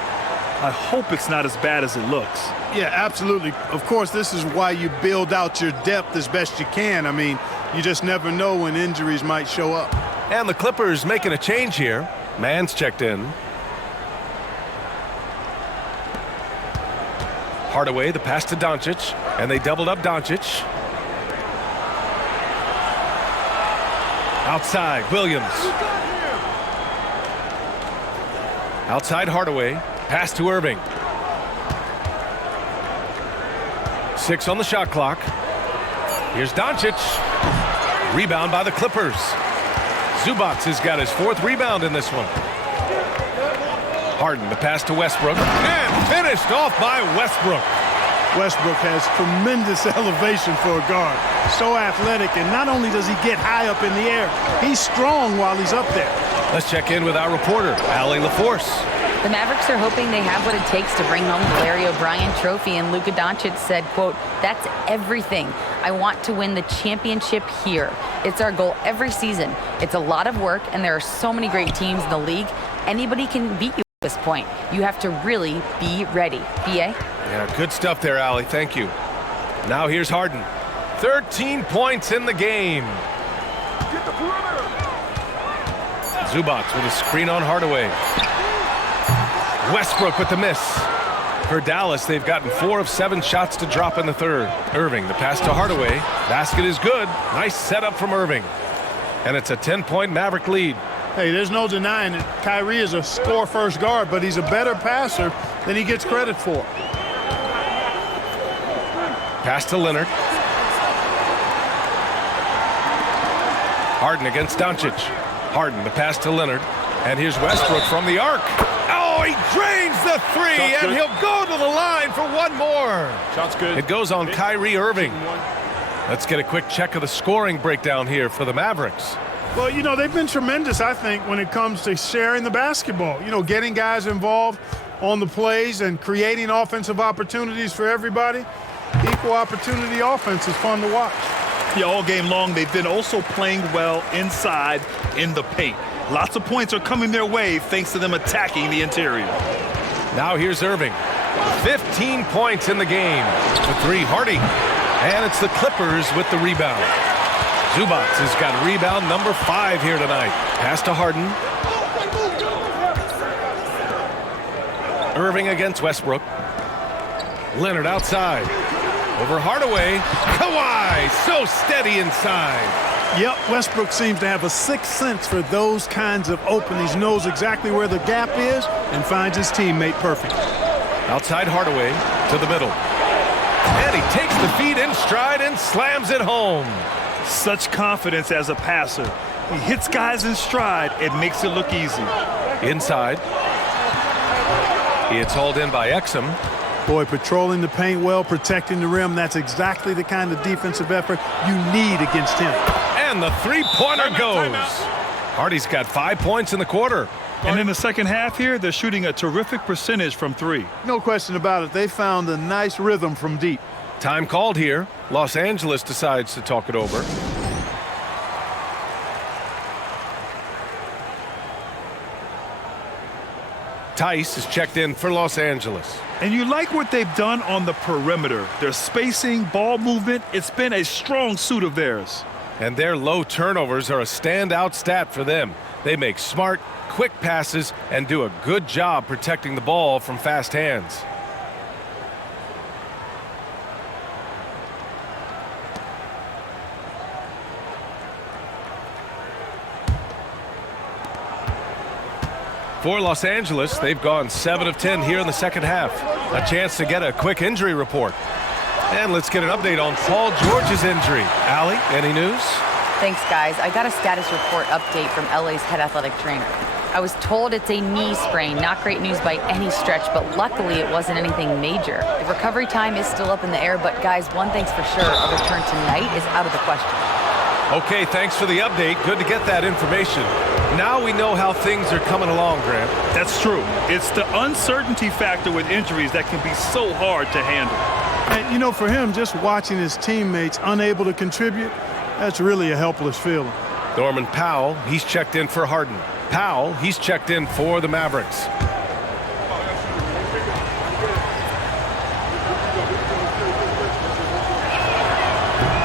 I hope it's not as bad as it looks. Yeah, absolutely. Of course, this is why you build out your depth as best you can. I mean, you just never know when injuries might show up. And the Clippers making a change here. Mann's checked in. Hardaway, the pass to Doncic, and they doubled up Doncic. Outside, Williams. Outside Hardaway, pass to Irving. 6 on the shot clock. Here's Doncic. Rebound by the Clippers. Zubac has got his 4th rebound in this one. Harden, the pass to Westbrook, and finished off by Westbrook. Westbrook has tremendous elevation for a guard. So athletic, and not only does he get high up in the air, he's strong while he's up there. Let's check in with our reporter, Allie LaForce. The Mavericks are hoping they have what it takes to bring home the Larry O'Brien trophy, and Luka Doncic said, quote, "That's everything. I want to win the championship here. It's our goal every season. It's a lot of work, and there are so many great teams in the league. Anybody can beat you at this point. You have to really be ready." B.A.? Yeah, good stuff there, Allie. Thank you. Now here's Harden. 13 points in the game. Zubac with a screen on Hardaway. Westbrook with the miss. For Dallas, they've gotten 4 of 7 shots to drop in the third. Irving, the pass to Hardaway. Basket is good. Nice setup from Irving. And it's a 10-point Maverick lead. Hey, there's no denying it. Kyrie is a score-first guard, but he's a better passer than he gets credit for. Pass to Leonard. Harden against Doncic. Harden, the pass to Leonard. And here's Westbrook from the arc. Oh, he drains the 3, and he'll go to the line for one more. Shot's good. It goes on Kyrie Irving. Let's get a quick check of the scoring breakdown here for the Mavericks. Well, you know, they've been tremendous, I think, when it comes to sharing the basketball. You know, getting guys involved on the plays and creating offensive opportunities for everybody. Equal opportunity offense is fun to watch. Yeah, all game long, they've been also playing well inside in the paint. Lots of points are coming their way thanks to them attacking the interior. Now here's Irving. 15 points in the game. The 3, Hardy. And it's the Clippers with the rebound. Zubac has got rebound number 5 here tonight. Pass to Harden. Irving against Westbrook. Leonard outside. Over Hardaway. Kawhi, so steady inside. Yep, Westbrook seems to have a sixth sense for those kinds of openings. Knows exactly where the gap is and finds his teammate perfect. Outside Hardaway to the middle. And he takes the feed in stride and slams it home. Such confidence as a passer. He hits guys in stride. It makes it look easy. Inside. It's hauled in by Exum. Boy, patrolling the paint well, protecting the rim. That's exactly the kind of defensive effort you need against him. And the 3-pointer goes. Hardy's got 5 points in the quarter. And in the second half here, they're shooting a terrific percentage from 3. No question about it. They found a nice rhythm from deep. Time called here. Los Angeles decides to talk it over. Tice is checked in for Los Angeles. And you like what they've done on the perimeter. Their spacing, ball movement, it's been a strong suit of theirs. And their low turnovers are a standout stat for them. They make smart, quick passes and do a good job protecting the ball from fast hands. For Los Angeles, they've gone 7 of 10 here in the second half. A chance to get a quick injury report. And let's get an update on Paul George's injury. Allie, any news? Thanks, guys. I got a status report update from LA's head athletic trainer. I was told it's a knee sprain. Not great news by any stretch, but luckily it wasn't anything major. The recovery time is still up in the air, but guys, one thing's for sure, a return tonight is out of the question. Okay, thanks for the update. Good to get that information. Now we know how things are coming along, Grant. That's true. It's the uncertainty factor with injuries that can be so hard to handle. And, you know, for him, just watching his teammates unable to contribute, that's really a helpless feeling. Norman Powell, he's checked in for Harden. Powell, he's checked in for the Mavericks.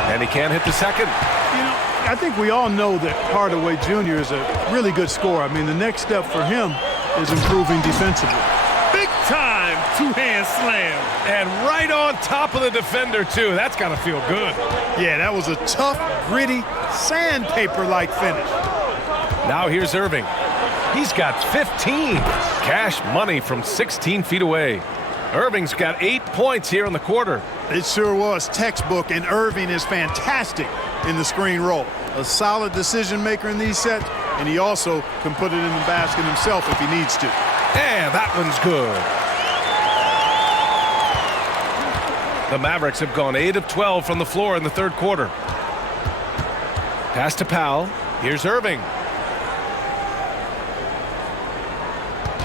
And he can't hit the second. You know, I think we all know that Hardaway Jr. is a really good scorer. I mean, the next step for him is improving defensively. Big time two-hand slam. And right on top of the defender, too. That's got to feel good. Yeah, that was a tough, gritty, sandpaper-like finish. Now here's Irving. He's got 15. Cash money from 16 feet away. Irving's got 8 points here in the quarter. It sure was textbook, and Irving is fantastic in the screen roll. A solid decision maker in these sets, and he also can put it in the basket himself if he needs to. And that one's good. The Mavericks have gone 8 of 12 from the floor in the third quarter. Pass to Powell. Here's Irving.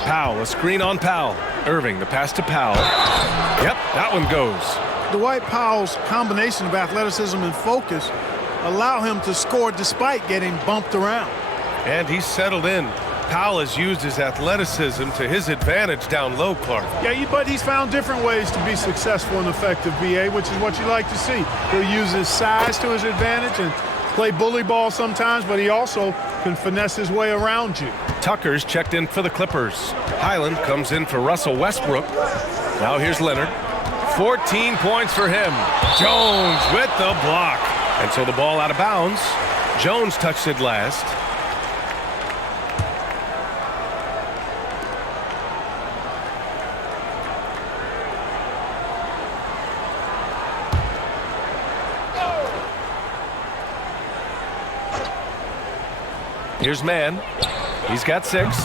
Powell, a screen on Powell. Irving, the pass to Powell. Yep, that one goes. Dwight Powell's combination of athleticism and focus allow him to score despite getting bumped around. And he's settled in. Powell has used his athleticism to his advantage down low, Clark. Yeah, but he's found different ways to be successful and effective, BA, which is what you like to see. He'll use his size to his advantage and play bully ball sometimes, but he also can finesse his way around you. Tucker's checked in for the Clippers. Highland comes in for Russell Westbrook. Now here's Leonard. 14 points for him. Jones with the block. And so the ball out of bounds. Jones touched it last. Here's Mann. He's got 6.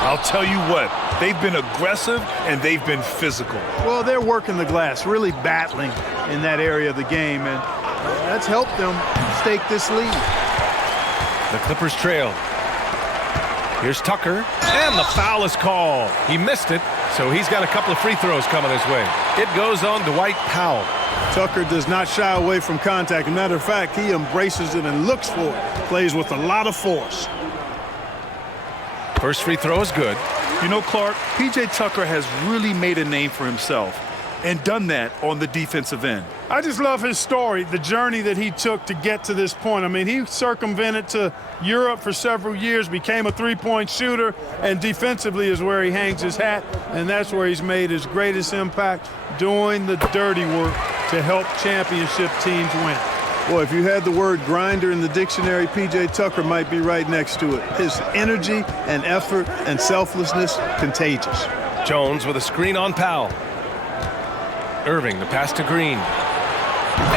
I'll tell you what, they've been aggressive and they've been physical. Well, they're working the glass, really battling in that area of the game, and that's helped them stake this lead. The Clippers trail. Here's Tucker, and the foul is called. He missed it, so he's got a couple of free throws coming his way. It goes on Dwight Powell. Tucker does not shy away from contact. As a matter of fact, he embraces it and looks for it. Plays with a lot of force. First free throw is good. You know, Clark, P.J. Tucker has really made a name for himself and done that on the defensive end. I just love his story, the journey that he took to get to this point. I mean, he circumvented to Europe for several years, became a three-point shooter, and defensively is where he hangs his hat, and that's where he's made his greatest impact, doing the dirty work to help championship teams win. Boy, if you had the word grinder in the dictionary, P.J. Tucker might be right next to it. His energy and effort and selflessness, contagious. Jones with a screen on Powell. Irving, the pass to Green.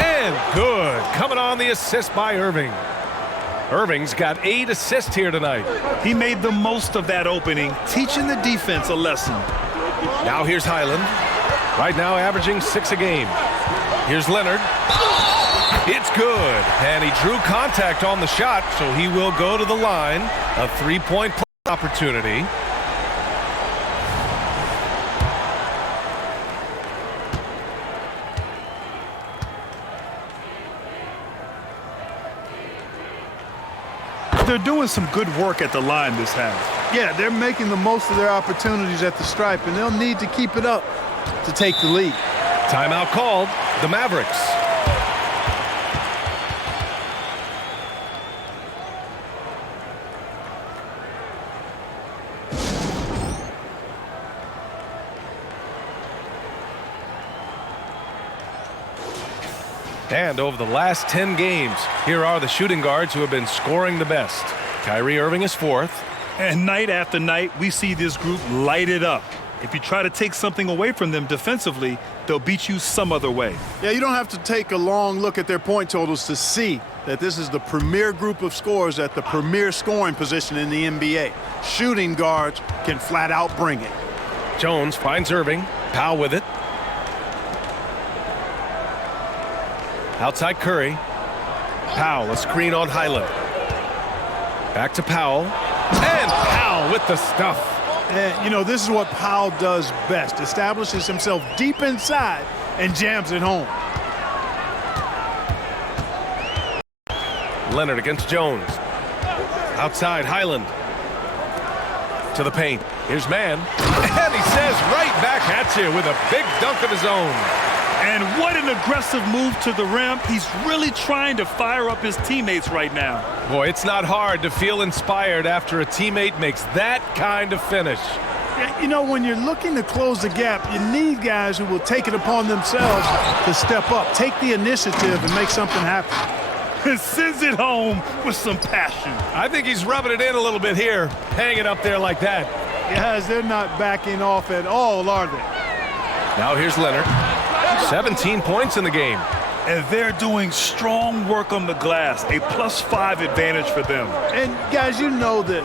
And good. Coming on the assist by Irving. Irving's got 8 assists here tonight. He made the most of that opening, teaching the defense a lesson. Now here's Highland. Right now averaging 6 a game. Here's Leonard. It's good. And he drew contact on the shot, so he will go to the line. A 3-point opportunity. They're doing some good work at the line this half. Yeah, they're making the most of their opportunities at the stripe, and they'll need to keep it up to take the lead. Timeout called. The Mavericks. And over the last 10 games, here are the shooting guards who have been scoring the best. Kyrie Irving is 4th. And night after night, we see this group light it up. If you try to take something away from them defensively, they'll beat you some other way. Yeah, you don't have to take a long look at their point totals to see that this is the premier group of scorers at the premier scoring position in the NBA. Shooting guards can flat out bring it. Jones finds Irving. Powell with it. Outside Curry. Powell, a screen on Highland. Back to Powell. And Powell with the stuff. And, you know, this is what Powell does best. Establishes himself deep inside and jams it home. Leonard against Jones. Outside, Highland. To the paint. Here's Mann. And he says right back at you with a big dunk of his own. And what an aggressive move to the rim. He's really trying to fire up his teammates right now. Boy, it's not hard to feel inspired after a teammate makes that kind of finish. Yeah, you know, when you're looking to close the gap, you need guys who will take it upon themselves to step up, take the initiative, and make something happen. And sends it home with some passion. I think he's rubbing it in a little bit here, hanging up there like that. Guys, they're not backing off at all, are they? Now here's Leonard. 17 points in the game. And they're doing strong work on the glass, a +5 advantage for them. And guys, you know that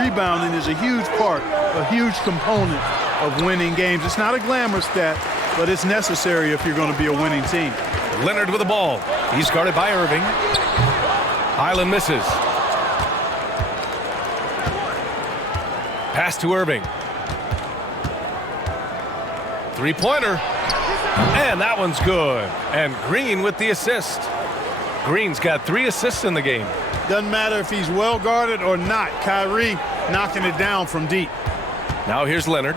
rebounding is a huge part, a huge component of winning games. It's not a glamour stat, but it's necessary if you're going to be a winning team. Leonard with the ball. He's guarded by Irving. Highland misses. Pass to Irving. Three-pointer. And that one's good. And Green with the assist. Green's got 3 assists in the game. Doesn't matter if he's well guarded or not. Kyrie knocking it down from deep. Now here's Leonard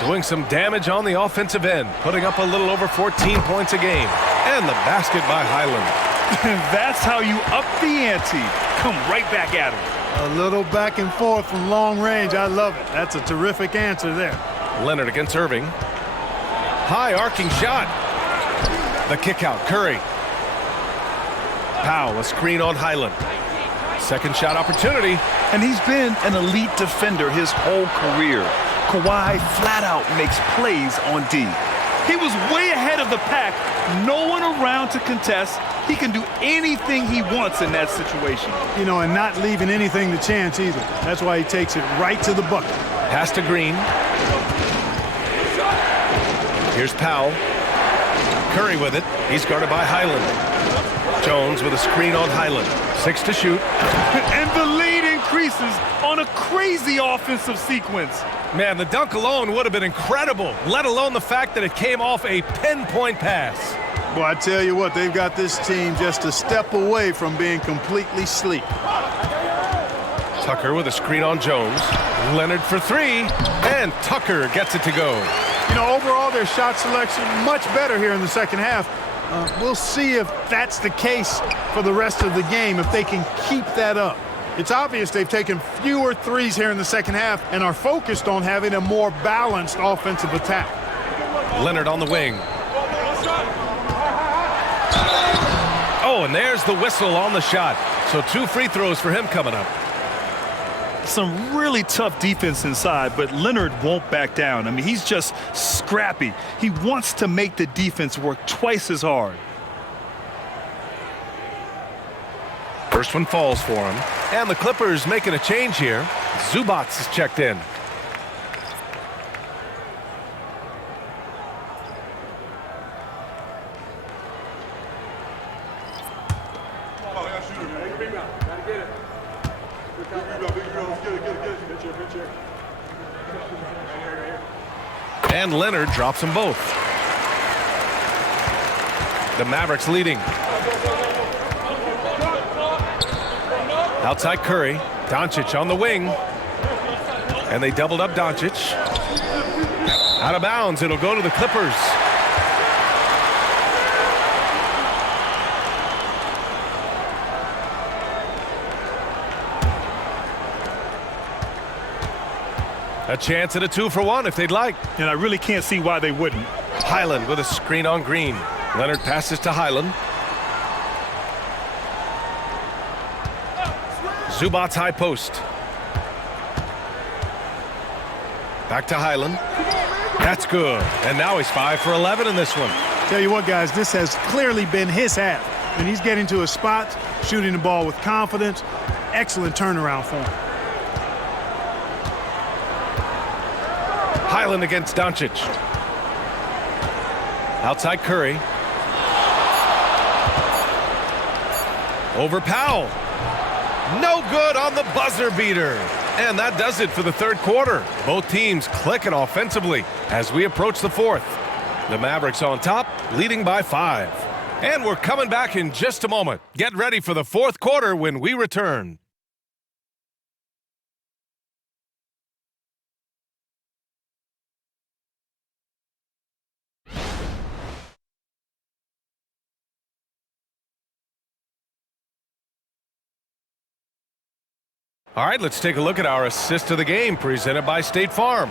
doing some damage on the offensive end, putting up a little over 14 points a game. And the basket by Highland. That's how you up the ante. Come right back at him. A little back and forth from long range. I love it. That's a terrific answer there. Leonard against Irving. High arcing shot. The kick out, Curry. Powell, a screen on Highland. Second shot opportunity. And he's been an elite defender his whole career. Kawhi flat out makes plays on D. He was way ahead of the pack. No one around to contest. He can do anything he wants in that situation. You know, and not leaving anything to chance either. That's why he takes it right to the bucket. Pass to Green. Here's Powell. Curry with it. He's guarded by Highland. Jones with a screen on Highland. 6 to shoot. And the lead increases on a crazy offensive sequence. Man, the dunk alone would have been incredible, let alone the fact that it came off a pinpoint pass. Boy, I tell you what, they've got this team just a step away from being completely sleep. Tucker with a screen on Jones. Leonard for 3, and Tucker gets it to go. You know, overall, their shot selection much better here in the second half. We'll see if that's the case for the rest of the game, if they can keep that up. It's obvious they've taken fewer threes here in the second half and are focused on having a more balanced offensive attack. Leonard on the wing. Oh, and there's the whistle on the shot. So 2 free throws for him coming up. Some really tough defense inside, but Leonard won't back down. I mean, he's just scrappy. He wants to make the defense work twice as hard. First one falls for him. And the Clippers making a change here. Zubac is checked in. And Leonard drops them both. The Mavericks leading. Outside Curry. Doncic on the wing. And they doubled up Doncic. Out of bounds. It'll go to the Clippers. A chance at a 2-for-1 if they'd like. And I really can't see why they wouldn't. Highland with a screen on Green. Leonard passes to Highland. Zubac's high post. Back to Highland. That's good. And now he's 5 for 11 in this one. Tell you what, guys, this has clearly been his half. And he's getting to a spot, shooting the ball with confidence. Excellent turnaround for him. Highland against Doncic. Outside Curry. Over Powell. No good on the buzzer beater. And that does it for the third quarter. Both teams clicking offensively as we approach the fourth. The Mavericks on top, leading by 5. And we're coming back in just a moment. Get ready for the fourth quarter when we return. All right, let's take a look at our assist of the game presented by State Farm.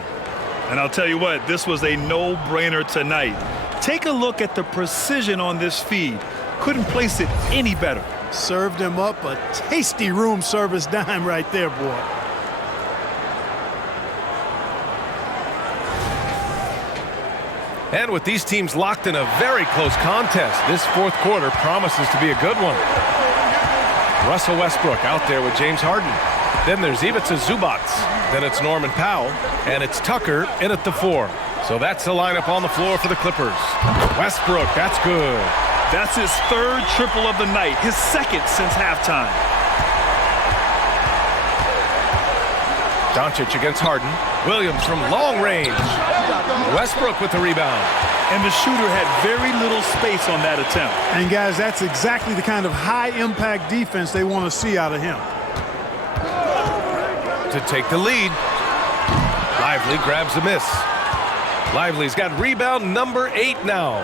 And I'll tell you what, this was a no-brainer tonight. Take a look at the precision on this feed. Couldn't place it any better. Served him up a tasty room service dime right there, boy. And with these teams locked in a very close contest, this fourth quarter promises to be a good one. Russell Westbrook out there with James Harden. Then there's Ivica Zubac. Then it's Norman Powell. And it's Tucker in at the 4. So that's the lineup on the floor for the Clippers. Westbrook, that's good. That's his third triple of the night, his second since halftime. Doncic against Harden. Williams from long range. Westbrook with the rebound. And the shooter had very little space on that attempt. And guys, that's exactly the kind of high-impact defense they want to see out of him. To take the lead. Lively grabs the miss. Lively's got rebound number 8 now.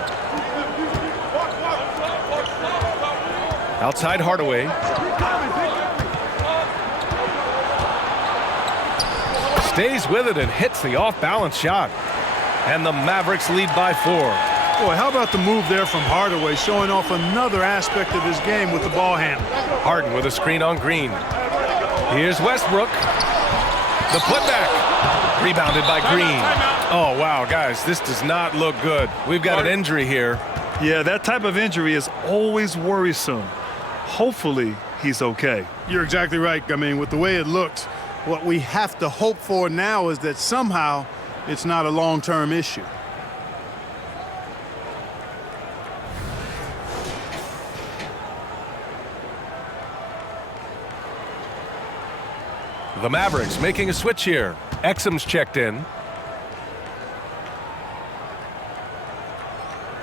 Outside Hardaway. Stays with it and hits the off-balance shot. And the Mavericks lead by 4. Boy, how about the move there from Hardaway, showing off another aspect of his game with the ball handle. Harden with a screen on Green. Here's Westbrook. The putback. Rebounded by Green. Oh, wow, guys, this does not look good. We've got an injury here. Yeah, that type of injury is always worrisome. Hopefully, he's okay. You're exactly right. I mean, with the way it looks, what we have to hope for now is that somehow it's not a long-term issue. The Mavericks making a switch here. Exum's checked in.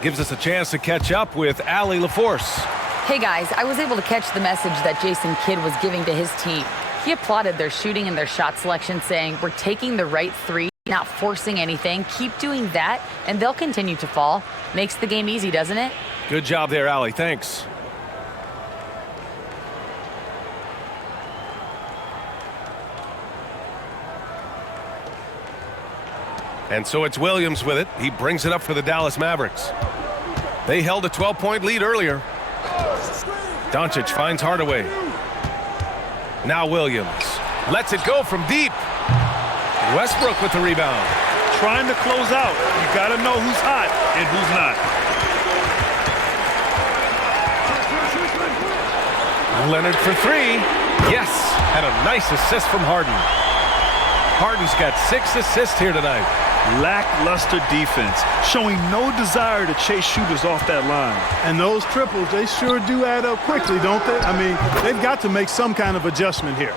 Gives us a chance to catch up with Allie LaForce. Hey guys, I was able to catch the message that Jason Kidd was giving to his team. He applauded their shooting and their shot selection, saying, "We're taking the right three, not forcing anything. Keep doing that, and they'll continue to fall." Makes the game easy, doesn't it? Good job there, Allie. Thanks. And so it's Williams with it. He brings it up for the Dallas Mavericks. They held a 12-point lead earlier. Doncic finds Hardaway. Now Williams lets it go from deep. Westbrook with the rebound. Trying to close out. You got to know who's hot and who's not. Leonard for 3. Yes, and a nice assist from Harden. Harden's got 6 assists here tonight. Lackluster defense, showing no desire to chase shooters off that line. And those triples, they sure do add up quickly, don't they? I mean, they've got to make some kind of adjustment here.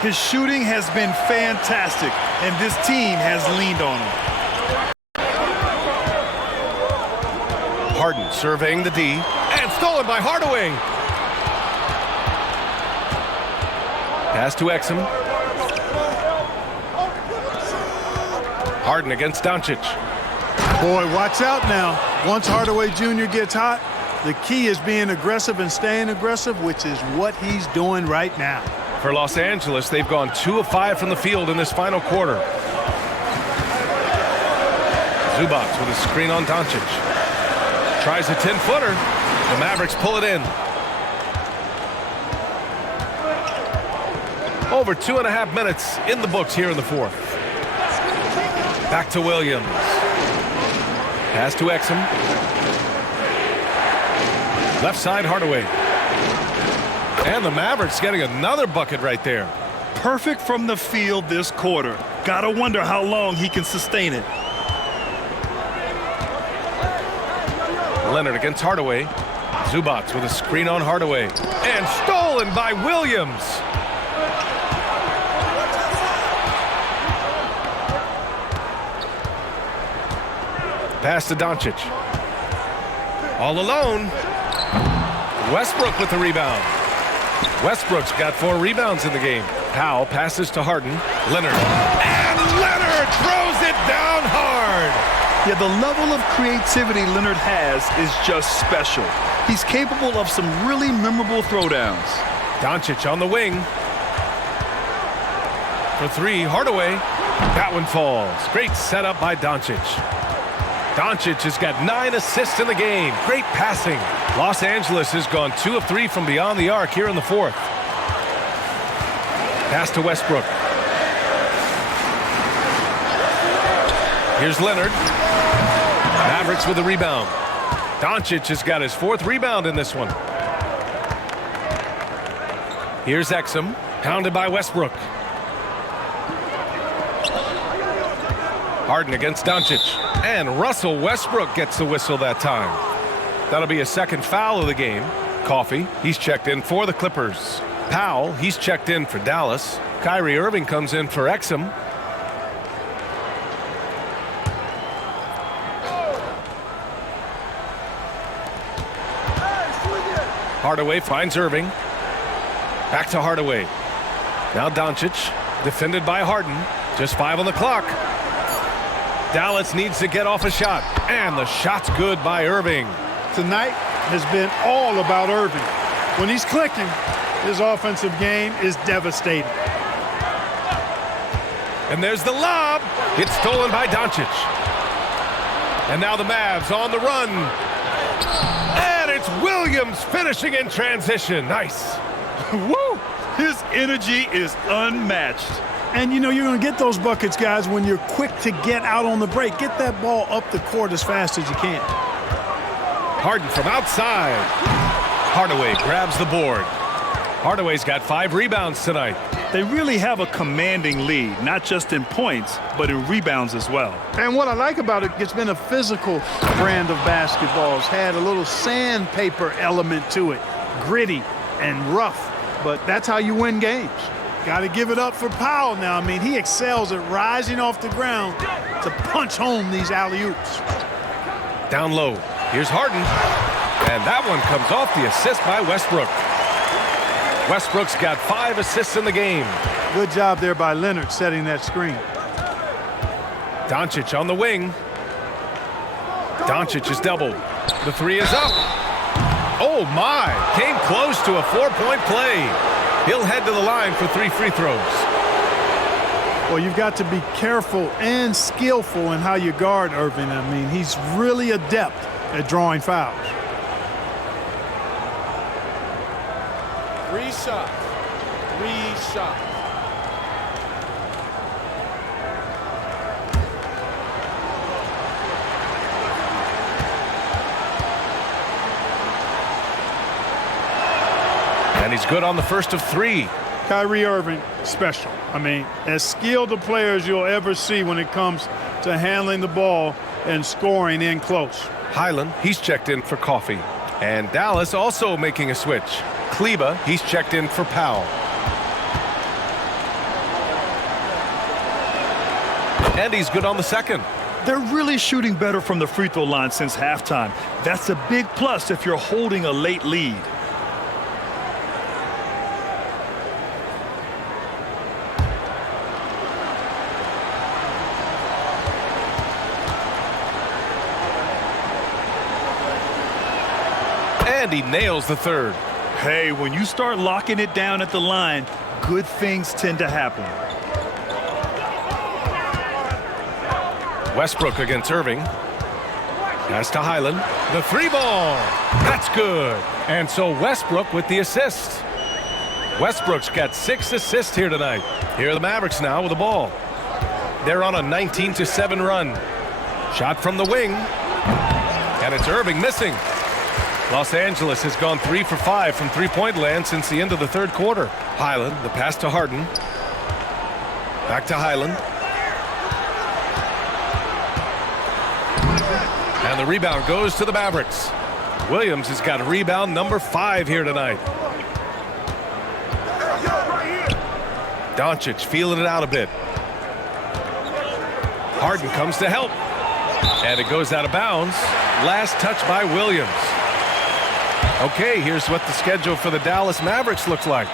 His shooting has been fantastic, and this team has leaned on him. Harden surveying the D, and stolen by Hardaway. Pass to Exum. Harden against Doncic. Boy, watch out now. Once Hardaway Jr. gets hot, the key is being aggressive and staying aggressive, which is what he's doing right now. For Los Angeles, they've gone 2 of 5 from the field in this final quarter. Zubac with a screen on Doncic. Tries a 10-footer. The Mavericks pull it in. Over 2.5 minutes in the books here in the fourth. Back to Williams. Pass to Exum. Left side, Hardaway. And the Mavericks getting another bucket right there. Perfect from the field this quarter. Gotta wonder how long he can sustain it. Leonard against Hardaway. Zubac with a screen on Hardaway. And stolen by Williams. Pass to Doncic. All alone. Westbrook with the rebound. Westbrook's got 4 rebounds in the game. Powell passes to Harden. Leonard. And Leonard throws it down hard. Yeah, the level of creativity Leonard has is just special. He's capable of some really memorable throwdowns. Doncic on the wing. For 3, Hardaway. That one falls. Great setup by Doncic. Doncic has got 9 assists in the game. Great passing. Los Angeles has gone 2 of 3 from beyond the arc here in the 4th. Pass to Westbrook. Here's Leonard. Mavericks with the rebound. Doncic has got his 4th rebound in this one. Here's Exum. Pounded by Westbrook. Harden against Doncic. And Russell Westbrook gets the whistle that time. That'll be a 2nd foul of the game. Coffey, he's checked in for the Clippers. Powell, he's checked in for Dallas. Kyrie Irving comes in for Exum. Hardaway finds Irving. Back to Hardaway. Now Doncic, defended by Harden. Just 5 on the clock. Dallas needs to get off a shot. And the shot's good by Irving. Tonight has been all about Irving. When he's clicking, his offensive game is devastating. And there's the lob. It's stolen by Doncic. And now the Mavs on the run. And it's Williams finishing in transition. Nice. Woo! His energy is unmatched. And, you know, you're going to get those buckets, guys, when you're quick to get out on the break. Get that ball up the court as fast as you can. Harden from outside. Hardaway grabs the board. Hardaway's got 5 rebounds tonight. They really have a commanding lead, not just in points, but in rebounds as well. And what I like about it, it's been a physical brand of basketball. It's had a little sandpaper element to it, gritty and rough. But that's how you win games. Got to give it up for Powell now. I mean, he excels at rising off the ground to punch home these alley-oops. Down low. Here's Harden. And that one comes off the assist by Westbrook. Westbrook's got 5 assists in the game. Good job there by Leonard setting that screen. Doncic on the wing. Doncic is doubled. The 3 is up. Oh, my. Came close to a 4-point play. He'll head to the line for 3 free throws. Well, you've got to be careful and skillful in how you guard Irving. I mean, he's really adept at drawing fouls. 3 shots. 3 shots. And he's good on the first of 3. Kyrie Irving, special. I mean, as skilled a player as you'll ever see when it comes to handling the ball and scoring in close. Highland, he's checked in for Coffey. And Dallas also making a switch. Kleba, he's checked in for Powell. And he's good on the second. They're really shooting better from the free throw line since halftime. That's a big plus if you're holding a late lead. And he nails the third. Hey, when you start locking it down at the line, good things tend to happen. Westbrook against Irving. Pass to Highland. The 3 ball. That's good. And so Westbrook with the assist. Westbrook's got 6 assists here tonight. Here are the Mavericks now with the ball. They're on a 19-7 run. Shot from the wing. And it's Irving missing. Los Angeles has gone 3 for 5 from three-point land since the end of the 3rd quarter. Highland, the pass to Harden. Back to Highland. And the rebound goes to the Mavericks. Williams has got rebound number 5 here tonight. Doncic feeling it out a bit. Harden comes to help. And it goes out of bounds. Last touch by Williams. Okay, here's what the schedule for the Dallas Mavericks looks like.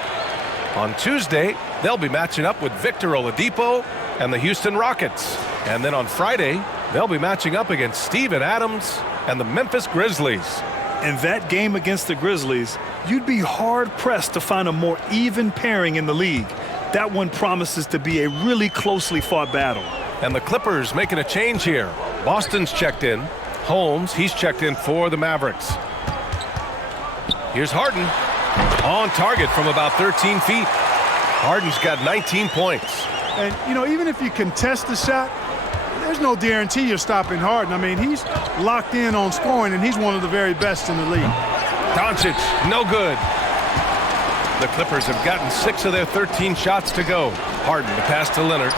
On Tuesday, they'll be matching up with Victor Oladipo and the Houston Rockets. And then on Friday, they'll be matching up against Steven Adams and the Memphis Grizzlies. In that game against the Grizzlies, you'd be hard-pressed to find a more even pairing in the league. That one promises to be a really closely fought battle. And the Clippers making a change here. Boston's checked in. Holmes, he's checked in for the Mavericks. Here's Harden. On target from about 13 feet. Harden's got 19 points. And, you know, even if you contest the shot, there's no guarantee you're stopping Harden. I mean, he's locked in on scoring, and he's one of the very best in the league. Doncic, no good. The Clippers have gotten 6 of their 13 shots to go. Harden, the pass to Leonard.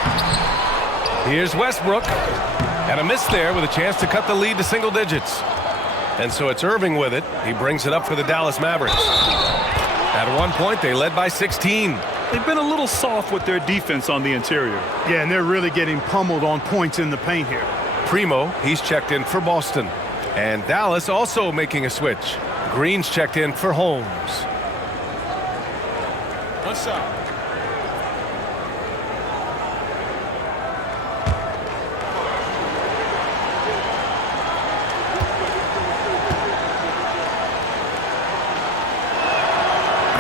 Here's Westbrook. And a miss there with a chance to cut the lead to single digits. And so it's Irving with it. He brings it up for the Dallas Mavericks. At one point, they led by 16. They've been a little soft with their defense on the interior. Yeah, and they're really getting pummeled on points in the paint here. Primo, he's checked in for Boston. And Dallas also making a switch. Green's checked in for Holmes. One shot.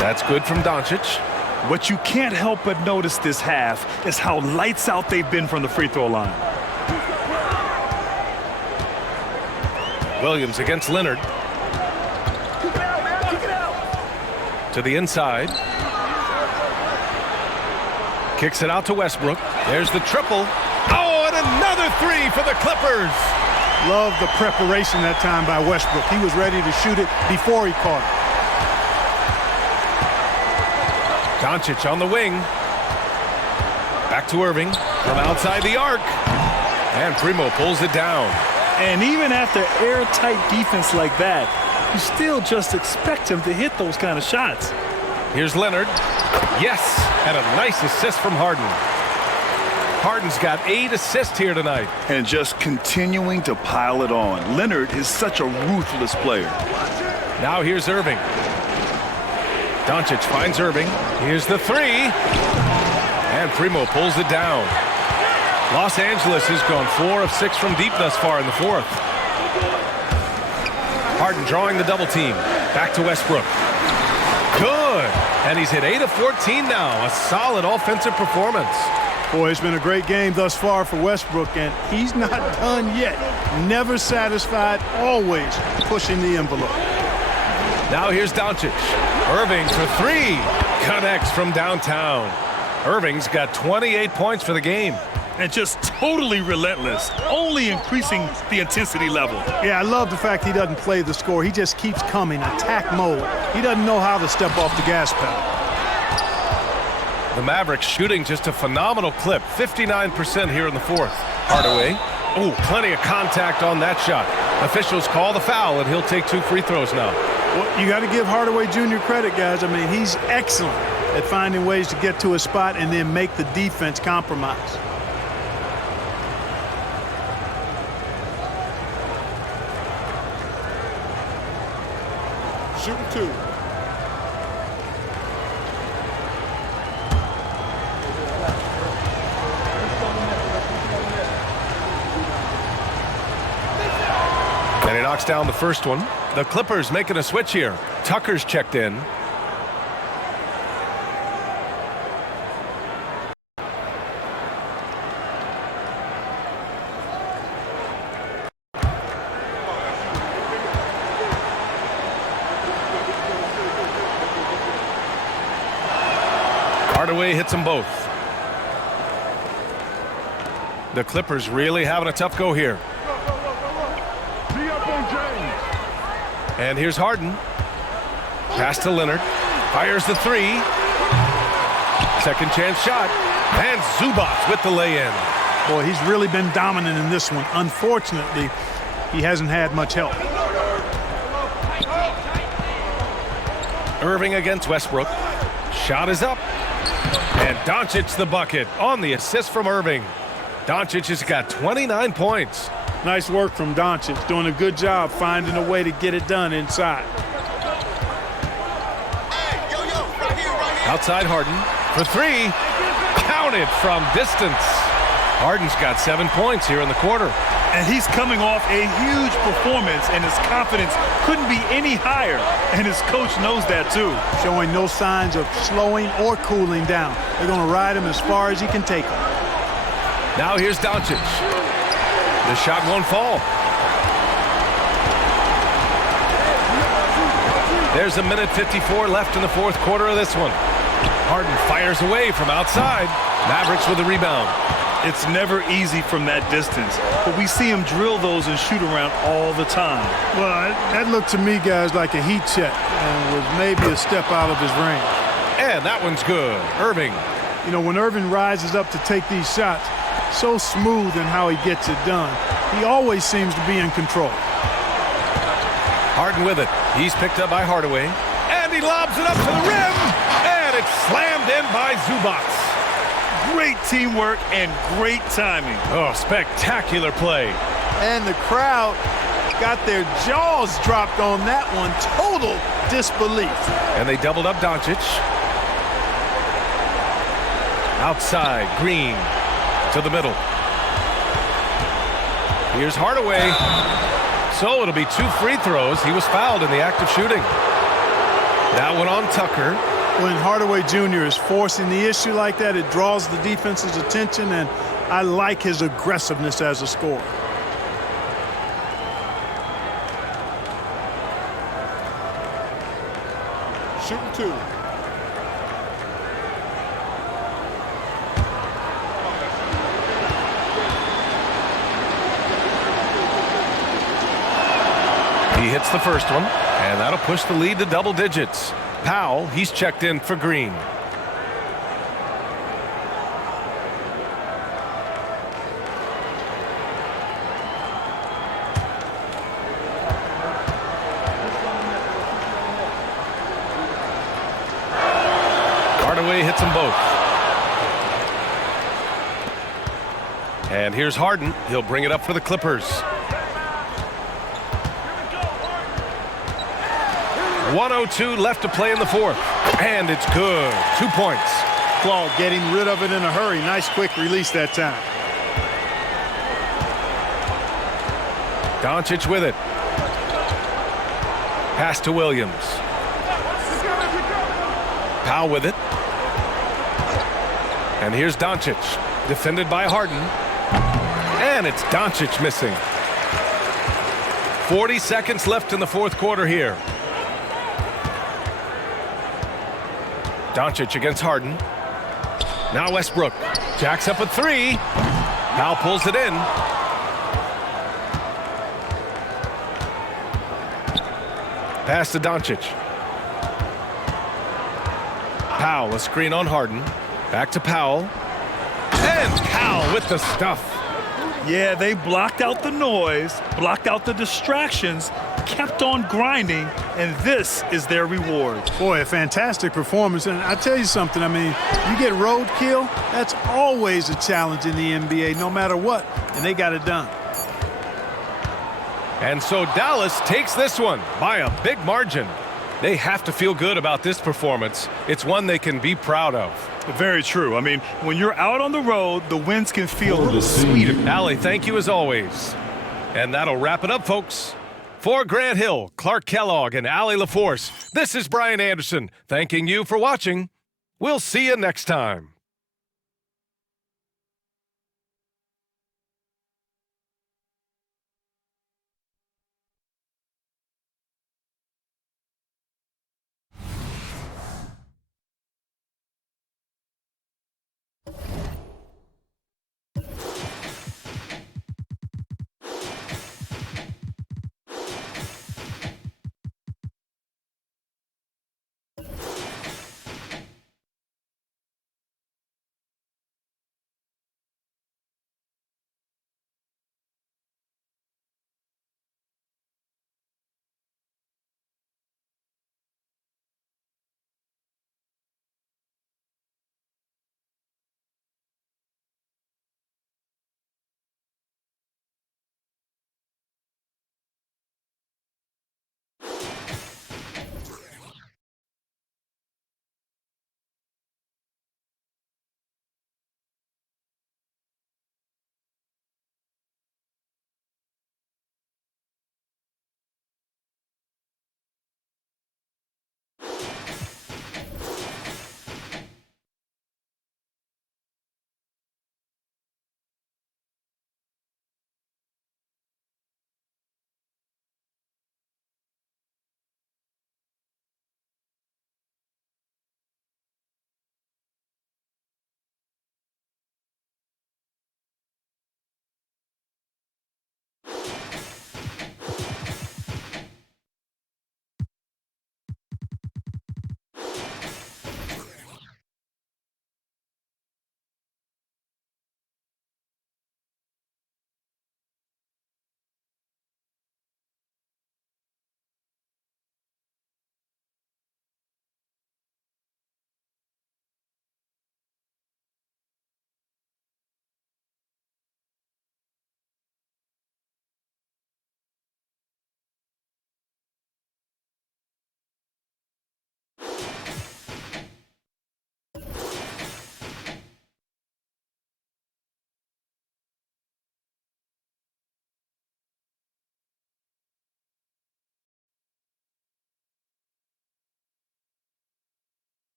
That's good from Doncic. What you can't help but notice this half is how lights out they've been from the free throw line. Williams against Leonard. To the inside. Kicks it out to Westbrook. There's the triple. Oh, and another three for the Clippers. Love the preparation that time by Westbrook. He was ready to shoot it before he caught it. Doncic on the wing. Back to Irving from outside the arc. And Primo pulls it down. And even after airtight defense like that, you still just expect him to hit those kind of shots. Here's Leonard. Yes, and a nice assist from Harden. Harden's got 8 assists here tonight. And just continuing to pile it on. Leonard is such a ruthless player. Now here's Irving. Doncic finds Irving. Here's the three. And Primo pulls it down. Los Angeles has gone 4 of 6 from deep thus far in the fourth. Harden drawing the double team. Back to Westbrook. Good. And he's hit 8 of 14 now. A solid offensive performance. Boy, it's been a great game thus far for Westbrook, and he's not done yet. Never satisfied, always pushing the envelope. Now here's Doncic. Irving for 3. Connects from downtown. Irving's got 28 points for the game. And just totally relentless, only increasing the intensity level. Yeah, I love the fact he doesn't play the score. He just keeps coming, attack mode. He doesn't know how to step off the gas pedal. The Mavericks shooting just a phenomenal clip. 59% here in the fourth. Hardaway. Oh, plenty of contact on that shot. Officials call the foul, and he'll take 2 free throws now. Well, you got to give Hardaway Jr. credit, guys. I mean, he's excellent at finding ways to get to his spot and then make the defense compromise. Shooting 2. And he knocks down the first one. The Clippers making a switch here. Tucker's checked in. Hardaway hits them both. The Clippers really having a tough go here. And here's Harden. Pass to Leonard. Fires the 3. Second chance shot. And Zubac with the lay-in. Boy, he's really been dominant in this one. Unfortunately, he hasn't had much help. Irving against Westbrook. Shot is up. And Doncic the bucket on the assist from Irving. Doncic has got 29 points. Nice work from Doncic, doing a good job finding a way to get it done inside. Outside Harden for three. Counted from distance. Harden's got 7 points here in the quarter. And he's coming off a huge performance, and his confidence couldn't be any higher. And his coach knows that, too. Showing no signs of slowing or cooling down. They're going to ride him as far as he can take him. Now here's Doncic. The shot won't fall. There's a minute 54 left in the fourth quarter of this one. Harden fires away from outside. Mavericks with the rebound. It's never easy from that distance, but we see him drill those and shoot around all the time. Well, that looked to me, guys, like a heat check and was maybe a step out of his range. And that one's good. Irving. You know, when Irving rises up to take these shots, so smooth in how he gets it done. He always seems to be in control. Harden with it. He's picked up by Hardaway. And he lobs it up to the rim. And it's slammed in by Zubac. Great teamwork and great timing. Oh, spectacular play. And the crowd got their jaws dropped on that one. Total disbelief. And they doubled up Doncic. Outside, Green to the middle. Here's Hardaway. So it'll be 2 free throws. He was fouled in the act of shooting. That one on Tucker. When Hardaway Jr. is forcing the issue like that, it draws the defense's attention, and I like his aggressiveness as a scorer. Shooting 2. He hits the first one, and that'll push the lead to double digits. Powell, he's checked in for Green. Hardaway hits them both. And here's Harden. He'll bring it up for the Clippers. 1:02 left to play in the fourth. And it's good. 2 points. Claude getting rid of it in a hurry. Nice quick release that time. Doncic with it. Pass to Williams. Powell with it. And here's Doncic. Defended by Harden. And it's Doncic missing. 40 seconds left in the fourth quarter here. Doncic against Harden. Now Westbrook. Jacks up a 3. Powell pulls it in. Pass to Doncic. Powell, a screen on Harden. Back to Powell. And Powell with the stuff. Yeah, they blocked out the noise, blocked out the distractions, kept on grinding, and this is their reward. Boy, a fantastic performance. And I tell you something, I mean, you get roadkill, that's always a challenge in the NBA, no matter what, and they got it done. And so Dallas takes this one by a big margin. They have to feel good about this performance. It's one they can be proud of. Very true. I mean, when you're out on the road, the wins can feel a little sweeter. Allie, thank you as always. And that'll wrap it up, folks. For Grant Hill, Clark Kellogg, and Allie LaForce, this is Brian Anderson thanking you for watching. We'll see you next time.